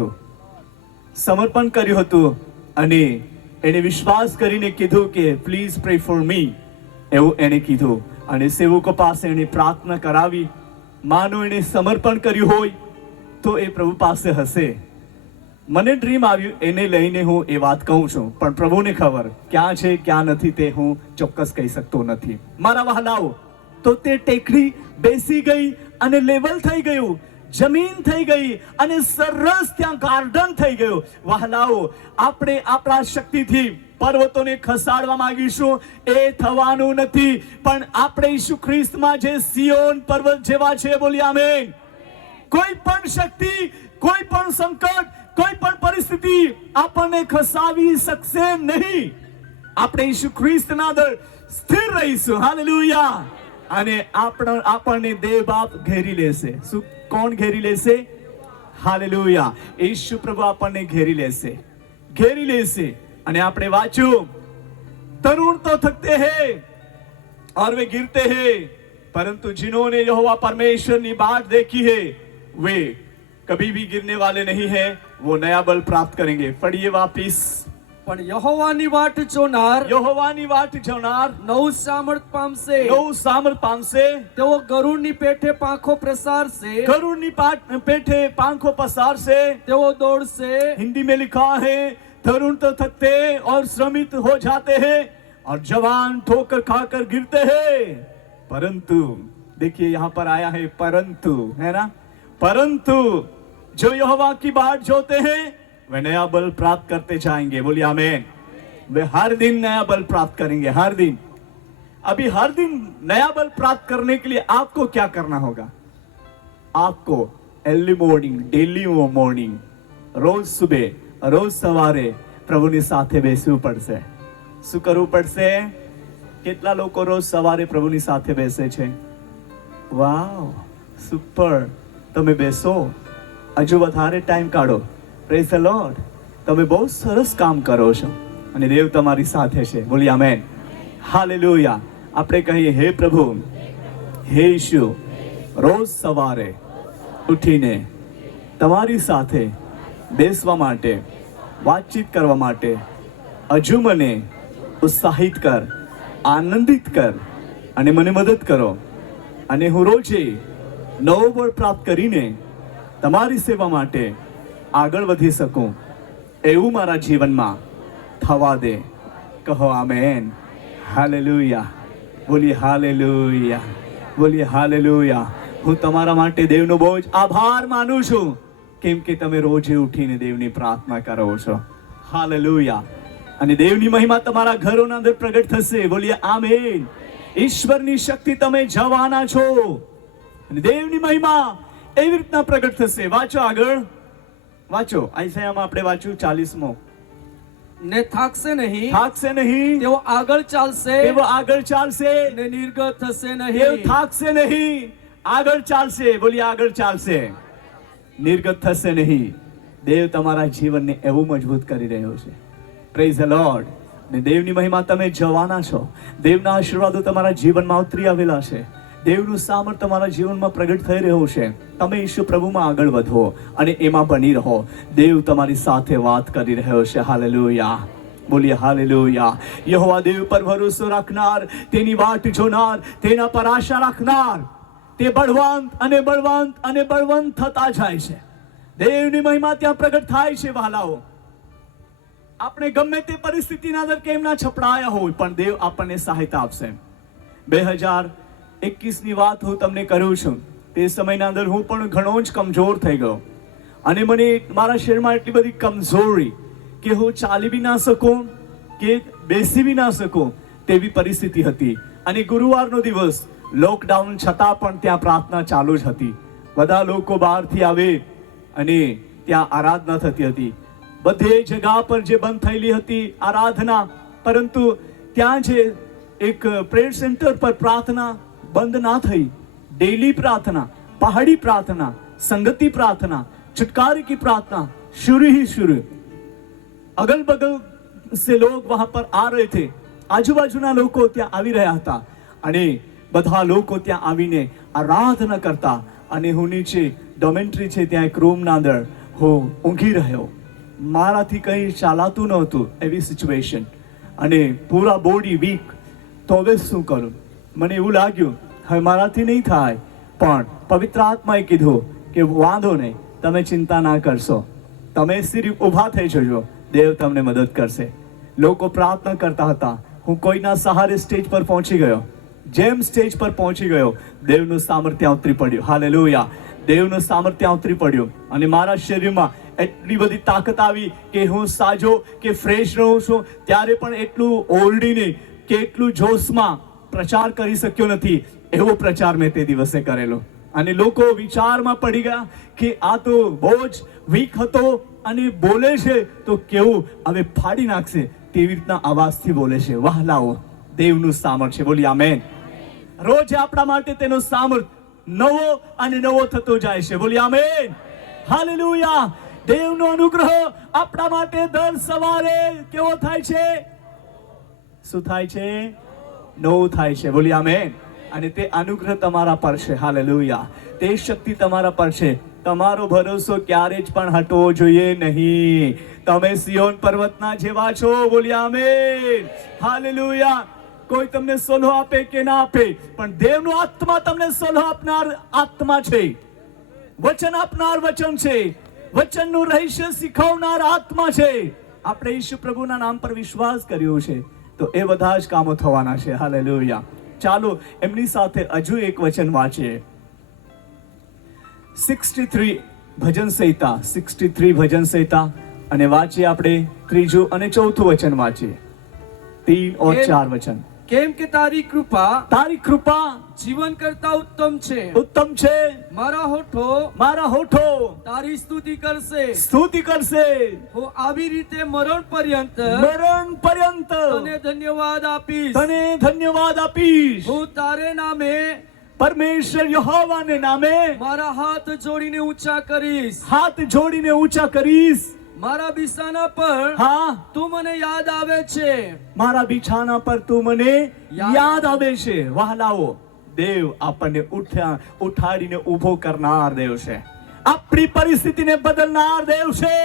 હતું અને એણે વિશ્વાસ કરીને કીધું કે પ્લીઝ પ્રે ફોર મી, એવું એણે કીધું. અને સેવકો પાસે એણે પ્રાર્થના કરાવી. માનો એણે સમર્પણ કર્યું હોય તો એ પ્રભુ પાસે હશે. મને ડ્રીમ આવ્યું, એને લઈને હું એ વાત કહું છું, પણ પ્રભુને ખબર ક્યાં છે ક્યાં નથી તે હું ચોક્કસ કહી શકતો નથી. મારા વહાલાઓ, તો તે ટેકરી બેસી ગઈ અને લેવલ થઈ ગયું, જમીન થઈ ગઈ અને સરસ ત્યાં ગાર્ડન થઈ ગયું. વહાલાઓ, આપણે આપણા શક્તિથી પર્વતોને ખસાડવા માંગીશું એ થવાનું નથી, પણ આપણે ઈસુ ખ્રિસ્તમાં જે સિયોન પર્વત જેવા છે, બોલી આમેન. કોઈ પણ શક્તિ, કોઈ પણ સંકટ, કોઈ પણ પરિસ્થિતિ આપણને ખસાવી શકશે નહીં. આપણે ઈસુ ખ્રિસ્તના અંદર સ્થિર રહીશું. હાલેલુયા. અને આપણને દેવ બાપ ઘેરી લેશે. શું? કોણ ઘેરી લેશે? હાલેલુયા. ઈસુ પ્રભુ આપણને ઘેરી લેશે. અને આપણે વાંચ્યું, તરુણ તો થકતે હૈ और वे गिरते हैं, परंतु जिन्होंने यहोवा परमेश्वर की बाट देखी है वे कभी भी गिरने वाले नहीं है, वो नया बल प्राप्त करेंगे. पढ़िए वापिस. પણ યહોવાની વાટ જોનાર નવું સામર્થ પામશે. તેઓ ગરુડની પેઠે પાંખો પ્રસારશે. તેઓ દોડશે. हिंदी में लिखा है, तरुण तो थकते और श्रमित हो जाते हैं और जवान ठोकर खाकर गिरते हैं, परंतु देखिए यहाँ पर आया है परंतु, है ना, परंतु जो यहोवा की बाट जोते हैं वे नया बल प्राप्त करते जाएंगे. बोलिए आमीन. वे हर दिन नया बल प्राप्त करेंगे, हर दिन. अभी हर दिन नया बल प्राप्त करने के लिए आपको क्या करना होगा? आपको अर्ली मॉर्निंग, डेली मॉर्निंग, रोज सुबह, रोज સવારે પ્રભુની સાથે બેસવું પડશે. શું કરવું પડશે? કેટલા લોકો રોજ સવારે પ્રભુની સાથે બેસે છે? વાવ, સુપર. તમે બેસો, હજુ વધારે ટાઈમ કાઢો. Praise the lord. તમે બહુ સરસ કામ કરો છો અને દેવ તમારી સાથે છે. બોલી આમેન. હાલેલુયા. આપણે કહીએ, હે પ્રભુ, હે ઈશુ, રોજ સવારે ઉઠીને તમારી સાથે બેસવા માટે, વાતચીત કરવા માટે હજુ મને ઉત્સાહિત કર, આનંદિત કર અને મને મદદ કરો. અને હું રોજે નવો બળ પ્રાપ્ત કરીને તમારી સેવા માટે આગળ વધી શકું એવું મારા જીવનમાં થવા દે. કહો આમેન. હાલેલુયા. બોલીએ હાલેલુયા. બોલીએ હાલેલુયા. હું તમારા માટે દેવનો બહુ જ આભાર માનું છું, કેમ કે તમે રોજે ઉઠીને દેવની પ્રાર્થના કરો છો. હાલેલુયા. અને દેવની મહિમા તમારા ઘરોના અંદર પ્રગટ થશે. બોલીએ આમેન. ઈશ્વરની શક્તિ તમે જવાના છો અને દેવની મહિમા એવી રીતના પ્રગટ થશે. વાંચો આગળ, વાંચો. આઈસાયામાં આપણે વાંચ્યું 40મો. ને થાકશે નહીં, થાકશે નહીં, તેઓ આગળ ચાલશે, તેઓ આગળ ચાલશે, ને નિર્ગત થશે તેઓ નહીં. થાકશે નહીં, આગળ ચાલશે. બોલીએ આગળ ચાલશે, નિર્ગત થશે નહીં. દેવ તમારા જીવનને એવું મજબૂત કરી રહ્યો છે. Praise the lord. ને દેવની મહિમા તમે જવાના છો. દેવના આશીર્વાદો તમારા જીવનમાં ઉતરી આવેલા છે. દેવનું સામર્થ્ય તમારા જીવનમાં પ્રગટ થઈ રહ્યું છે. તમે ઈશુ પ્રભુમાં આગળ વધો અને એમાં બની રહો. દેવ તમારી સાથે વાત કરી રહ્યો છે. હાલેલુયા. બોલીએ હાલેલુયા. યહોવા દેવ પર ભરોસો રાખનાર, તેની વાટ જોનાર, તેના પર આશા રાખનાર, તે બળવંત અને બળવંત અને બળવંત થતા જાય છે. દેવની મહિમા ત્યાં પ્રગટ થાય છે. વહાલાઓ, આપણે ગમે તે પરિસ્થિતિના અંદર કેમ ના છપડાયા હોય, પણ દેવ આપણને સહાયતા આપશે. 2021ની વાત હું તમને કરું છું. તે સમયના અંદર હું પણ ઘણો જ કમજોર થઈ ગયો અને મને મારા શરીરમાં એટલી બધી કમજોરી કે હું ચાલી બી ના શકું કે બેસી બી ના શકું તેવી પરિસ્થિતિ હતી. અને ગુરુવારનો દિવસ, લોકડાઉન છતાં પણ ત્યાં પ્રાર્થના ચાલુ જ હતી. બધા લોકો બહારથી આવે અને ત્યાં આરાધના થતી હતી. બધે જગા પર જે બંધ થયેલી હતી આરાધના, પરંતુ ત્યાં જે એક પ્રેયર સેન્ટર પર પ્રાર્થના બંધ ના થઈ. डेली प्रार्थना, पहाड़ी प्रार्थना, संगति प्रार्थना, छुटकारे की प्रार्थना शुरू ही शुरू. अगल बगल से लोग वहां पर आ रहे थे. આજુબાજુના લોકો ત્યાં આવી રહ્યા હતા અને બધા લોકો ત્યાં આવીને આરાધના કરતા. અને હું નીચે ડોમેન્ટ્રી છે ત્યાં એક રૂમના અંદર હું ઊંઘી રહ્યો. મારાથી કંઈ ચાલાતું નહોતું એવી સિચ્યુએશન અને પૂરા બોડી વીક. તો હવે શું કરું? મને એવું લાગ્યું હવે મારાથી નહીં થાય, પણ પવિત્ર આત્માએ કીધું કે વાંધો નહીં, તમે ચિંતા ના કરશો, તમે સિર્ફ ઊભા થઈ જજો, દેવ તમને મદદ કરશે. લોકો પ્રાર્થના કરતા હતા. હું કોઈના સહારે સ્ટેજ પર પહોંચી ગયો. જેમ સ્ટેજ પર પહોંચી ગયો, દેવનું સામર્થ્ય ઉતરી પડ્યું. હાલેલુયા. દેવનું સામર્થ્ય ઉતરી પડ્યું અને મારા શરીરમાં એટલી બધી તાકાત આવી કે હું સાજો કે ફ્રેશ રહું છું ત્યારે પણ એટલું ઓરડીને કે એટલું જોશમાં પ્રચાર કરી શક્યો નથી. એવો પ્રચાર મેં તે દિવસે કરેલો અને લોકો વિચારમાં પડી ગયા કે આ તો બહુ જ વીક હતો અને બોલે છે તો કેવું હવે ફાડી નાખશે તેવી રીતના અવાજથી બોલે છે. વહાલાઓ, દેવનું સામર્થ્ય. બોલી આમેન. રોજ આપણા માટે તેનો સામર્થ્ય નવો અને નવો થતો જાય છે. બોલી આમેન. હાલેલુયા. દેવનો અનુગ્રહ આપણા માટે દર સવારે કેવો થાય છે? શું થાય છે? નવો થાય છે. બોલી આમેન. અને તે અનુગ્રહ તમારા પર છે. હાલેલુયા. તે શક્તિ તમારા પર છે. તમારો ભરોસો ક્યારે જ પણ હટવો જોઈએ નહીં. તમે સિયોન પર્વતના જેવા છો. બોલી આમેન. હાલેલુયા. કોઈ તમને સલાહ આપે કે ના આપે, પણ દેવનો આત્મા તમને સલાહ આપનાર આત્મા છે. વચન આપનાર વચન છે. વચનનું રહસ્ય શીખવનાર આત્મા છે. આપણે ઈશુ પ્રભુના નામ પર વિશ્વાસ કર્યો છે તો એ બધા જ કામો થવાના છે. હાલેલુયા. ચાલો એમની સાથે હજુ એક વચન વાંચીએ. 63 ભજન સંહિતા, 63 ભજન સંહિતા અને વાંચીએ આપણે ત્રીજું અને ચોથું વચન વાંચીએ. 3 और 4 વચન. કેમ કે તારી કૃપા, તારી કૃપા જીવન કરતા ઉત્તમ છે. ઉત્તમ છે. મારા હોઠો તારી સ્તુતિ કરશે. સ્તુતિ કરશે. હું આવી રીતે મરણ પર્યંત તને ધન્યવાદ આપીશ. તને ધન્યવાદ આપીશ. હું તારે નામે, પરમેશ્વર યહોવાને નામે મારા હાથ જોડીને ઊંચા કરીશ. હાથ જોડીને ઊંચા કરીશ. મારા બિછાના પર હા, તું મને યાદ આવે છે. મારા બિછાના પર તું મને યાદ આવે છે. વહાલાઓ, દેવ આપણને ઉઠાડીને ઊભો કરનાર દેવ છે. આપણી પરિસ્થિતિને બદલનાર દેવ છે.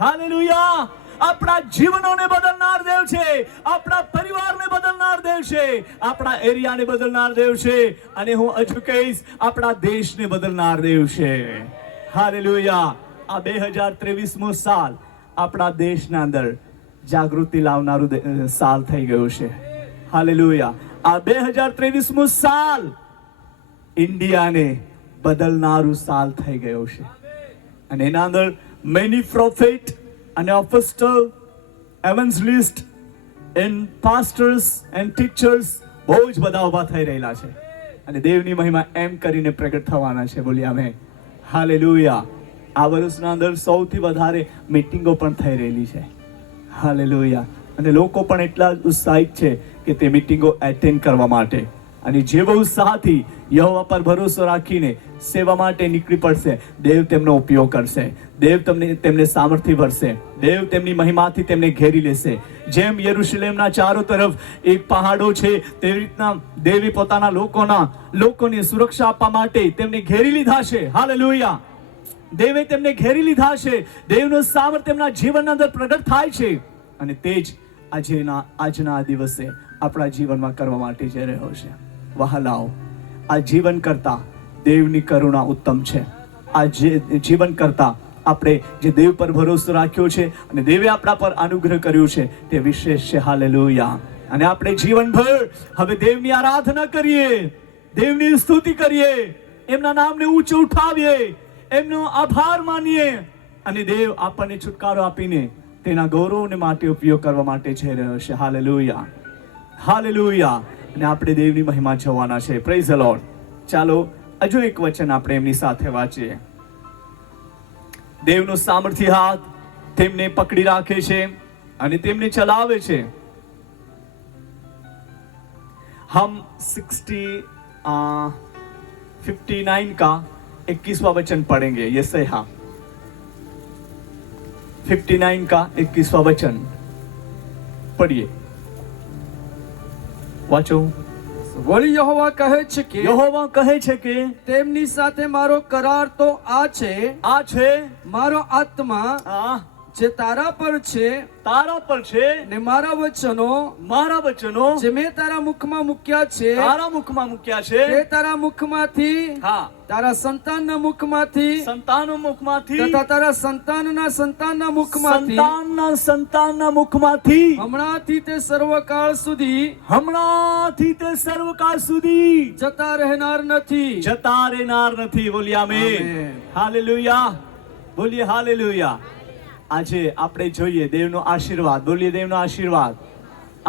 હાલેલુયા. આપણા જીવનોને બદલનાર દેવ છે. આપણા પરિવારને બદલનાર દેવ દેવ છે, આપણા એરિયાને બદલનાર દેવ છે, અને હું હજુ કહીશ આપણા દેશને બદલનાર દેવ છે. હાલેલુયા. આ 2023મો સાલ આપણા દેશના અંદર જાગૃતિ લાવનારું સાલ થઈ ગયું છે. હાલેલુયા. આ 2023મો સાલ ઇન્ડિયાને બદલનારું સાલ થઈ ગયું છે. અને એના અંદર મેની પ્રોફેટ અને અપોસ્ટલ, એવન્જલિસ્ટ એન્ડ પાસ્ટર્સ એન્ડ ટીચર્સ બહુ જ બધા ઊભા થઈ રહેલા છે, અને દેવની મહિમા એમ કરીને પ્રગટ થવાના છે. બોલીએ આમેન. હાલેલુયા. આ વર્ષના અંદર સૌથી વધારે મીટિંગો પણ થઈ રહેલી છે. હાલેલુયા. અને લોકો પણ એટલા ઉત્સાહિત છે કે તે મીટિંગો એટેન્ડ કરવા માટે, અને જે બહુ ઉત્સાહથી યહોવા પર ભરોસો રાખીને સેવા માટે નીકળી પડશે, દેવ તેમનો ઉપયોગ કરશે. દેવ તેમને સામર્થ્ય ભરશે. દેવ તેમની મહિમાથી તેમને ઘેરી લેશે. જેમ યરુશલેમના ચારો તરફ એક પહાડો છે, તેવી રીતના દેવે પોતાના લોકોને સુરક્ષા આપવા માટે તેમને ઘેરી લીધા છે. હાલેલુયા. દેવે તેમને ઘેરી લીધા છે. દેવનું સામર્થ્ય તેમના જીવનના અંદર પ્રગટ થાય છે, અને તે જ આજના દિવસે આપણા જીવનમાં કરવા માટે જઈ રહ્યો છે. વહાલાઓ, આ જીવન કરતા દેવની કરુણા ઉત્તમ છે. આ જીવન કરતા આપણે જે દેવ પર ભરોસો રાખ્યો છે અને દેવે આપણા પર અનુગ્રહ કર્યું છે તે વિશેષ છે. હાલેલુયા. અને આપણે જીવનભર હવે દેવની આરાધના કરીએ, દેવની સ્તુતિ કરીએ, એમના નામને ઊંચો ઉઠાવીએ, એમનો આભાર માનીએ, અને દેવ આપણને છુટકારો આપીને તેના ગૌરવને માટે ઉપયોગ કરવા માટે જઈ રહ્યો છે. હાલેલુયા. હાલેલુયા. અને આપણે દેવની મહિમા જોવાના છે. Praise the lord. ચાલો હજુ એક વચન આપણે એમની સાથે વાંચીએ. દેવનો સામર્થ્ય હાથ તેમને પકડી રાખે છે અને તેમને ચલાવે છે. हम 59 का 21वां वचन पढ़ेंगे. यशायाह 59 का 21वां वचन पढ़िए. વાંચો. વળી યહોવા કહે છે કે તેમની સાથે મારો કરાર તો આ છે, મારો આત્મા જે તારા પર છે ને મારા વચનો જે મેં તારા મુખમાં મૂક્યા છે તે તારા મુખમાંથી તારા સંતાનના મુખમાંથી તથા તારા સંતાનના સંતાનના મુખમાંથી હમણાંથી તે સર્વકાળ સુધી જતા રહેનાર નથી. બોલીએ આમેન. હાલેલુયા. બોલીએ હાલેલુયા. આજે આપણે જોઈએ દેવનો આશીર્વાદ. બોલીએ દેવનો આશીર્વાદ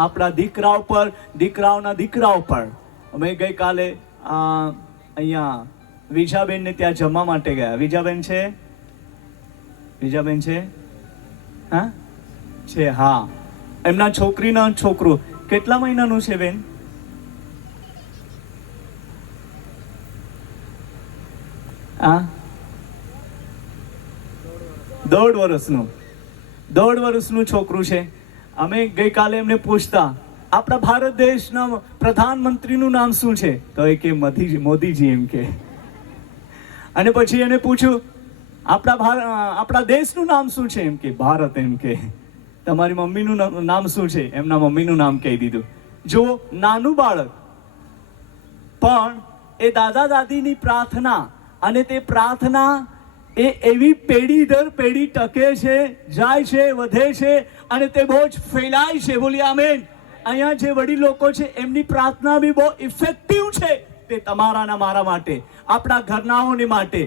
આપણા દીકરાઓ પર, દીકરાઓના દીકરાઓ પર. અમે ગઈકાલે અહીંયા વિજાબેન ને ત્યાં જમવા માટે ગયા. વિજાબેન છે હા છે. હા, એમના છોકરીનો છોકરો કેટલા મહિનાનું છે બેન? દોઢ વર્ષનું છોકરું છે. અમે ગઈકાલે એમને પૂછતા આપણા ભારત દેશના પ્રધાનમંત્રીનું નામ શું છે, તો એ કે મોદીજી એમ કે. અને પછી એને પૂછ્યું આપણા દેશનું નામ શું છે, એમ કે ભારત. એમ કે તમારી મમ્મીનું નામ શું છે, એમના મમ્મીનું નામ કહી દીધું. જો નાનું બાળક પણ એ દાદા દાદીની પ્રાર્થના, અને તે પ્રાર્થના એ એવી પેઢી દર પેઢી ટકે છે, જાય છે, વધે છે, અને તે બહુ જ ફેલાય છે. બોલીએ આમેન. અહીંયા જે વડીલ લોકો છે એમની પ્રાર્થના બી બહુ ઇફેક્ટિવ છે. તે તમારાના મારા માટે, આપણા ઘરનાઓને માટે,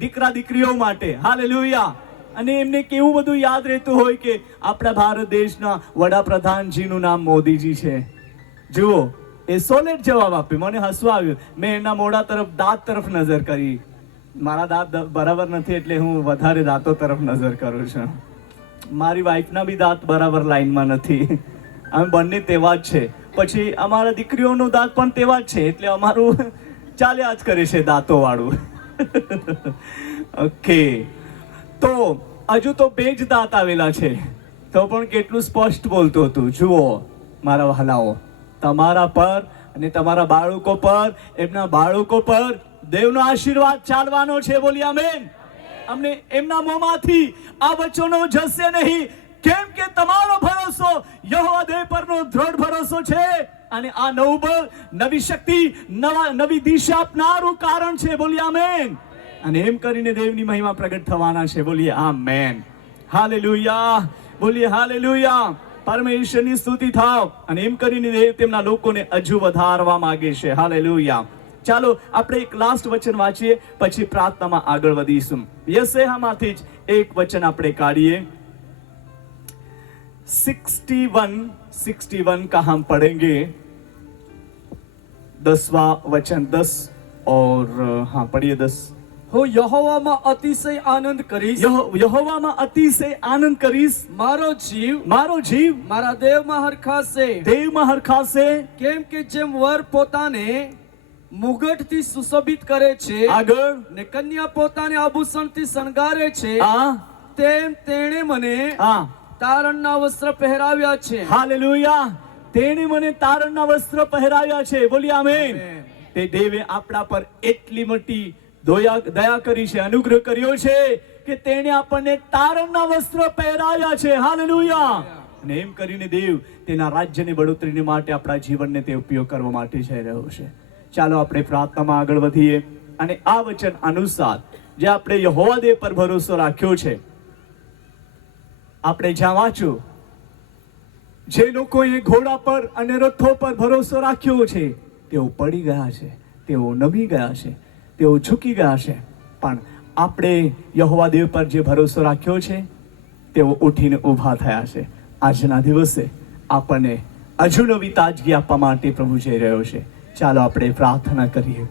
દીકરા દીકરીઓ માટે. હાલેલુયા. અને એમને કેવું બધું યાદ રહેતું હોય કે આપણા ભારત દેશના વડાપ્રધાનજીનું નામ મોદીજી છે. જુઓ, એ સોલિડ જવાબ આપ્યો. મને હસવું આવ્યું. મેં એના મોઢા તરફ, દાંત તરફ નજર કરી. મારા દાંત બરાબર નથી એટલે હું વધારે દાંતો તરફ નજર કરું છું. મારી વાઈફના બી દાંત બરાબર લાઈનમાં નથી. અમે બંને તેવા જ છે. પછી અમારા દીકરીઓનું દાંત પણ તેવા જ છે, એટલે અમારું ચાલ્યા જ કરે છે દાંતો વાળું. ઓકે. તો હજુ તો 2 જ દાંત આવેલા છે, તો પણ કેટલું સ્પષ્ટ બોલતું હતું. જુઓ મારા વહાલાઓ, તમારા પર અને તમારા બાળકો પર, એમના બાળકો પર દેવનો આશીર્વાદ ચાલવાનો છે. બોલી આમેન. અમને એમના મોંમાંથી આ વચનો જશે નહીં, કેમ કે તમારો ભરોસો યહોવા દેવ પરનો દ્રઢ ભરોસો છે. અને આ નવું બળ, નવી શક્તિ, નવી દિશા આપનારું કારણ છે. બોલીએ આમેન. અને એમ કરીને દેવની મહિમા પ્રગટ થવાના છે. બોલીએ આમેન. હાલેલુયા. બોલીએ હાલેલુયા. પરમેશ્વરની સ્તુતિ થાવ. અને એમ કરીને દેવ તેમના લોકોને હજુ વધારવા માંગે છે. હાલેલુયા. ચાલો આપણે એક લાસ્ટ વચન વાંચીએ, પછી પ્રાર્થનામાં આગળ વધીશું. યશયામાંથી જ એક વચન આપણે કાઢીએ. 61 का हम पढ़ेंगे 10वां वचन 10 और हाँ पढ़िए 10. હું યહોવામાં અતિશય આનંદ કરીશ. યહોવામાં અતિશય આનંદ કરીશ. મારો જીવ મારા દેવમાં હરખાશે. કેમ કે જેમ વર પોતાને મુગટથી સુશોભિત કરે છે, આગળ ને કન્યા પોતાને આભૂષણથી શણગારે છે, તેમ તેણે મને તારણના વસ્ત્ર પહેરાવ્યા છે. હાલેલુયા. તેણે મને તારણના વસ્ત્ર પહેરાવ્યા છે. બોલીએ આમેન. તે દેવે આપણા પર એટલી મોટી દયા કરી છે, અનુગ્રહ કર્યો છે કે તેણે આપણને તારણના વસ્ત્ર પહેરાવ્યા છે. હાલેલુયા. અને એમ કરીને દેવ તેના રાજ્યની બઢોતરી માટે આપણા જીવનને તે ઉપયોગ કરવા માટે જઈ રહ્યો છે. ચાલો આપણે પ્રાર્થનામાં આગળ વધીએ અને આ વચન અનુસાર જે આપણે યહોવા દેવ પર ભરોસો રાખ્યો છે, આપણે જ્યાં વાંચ્યું, જે લોકોએ ઘોડા પર અને રથો પર ભરોસો રાખ્યો છે તેઓ પડી ગયા છે, તેઓ નમી ગયા છે, તેઓ ઝૂકી ગયા છે. પણ આપણે યહોવા દેવ પર જે ભરોસો રાખ્યો છે તેઓ ઉઠીને ઊભા થયા છે. આજના દિવસે આપણને હજુ નવી તાજગી આપવા માટે પ્રભુ જઈ રહ્યો છે. ચાલો આપણે પ્રાર્થના કરીએ.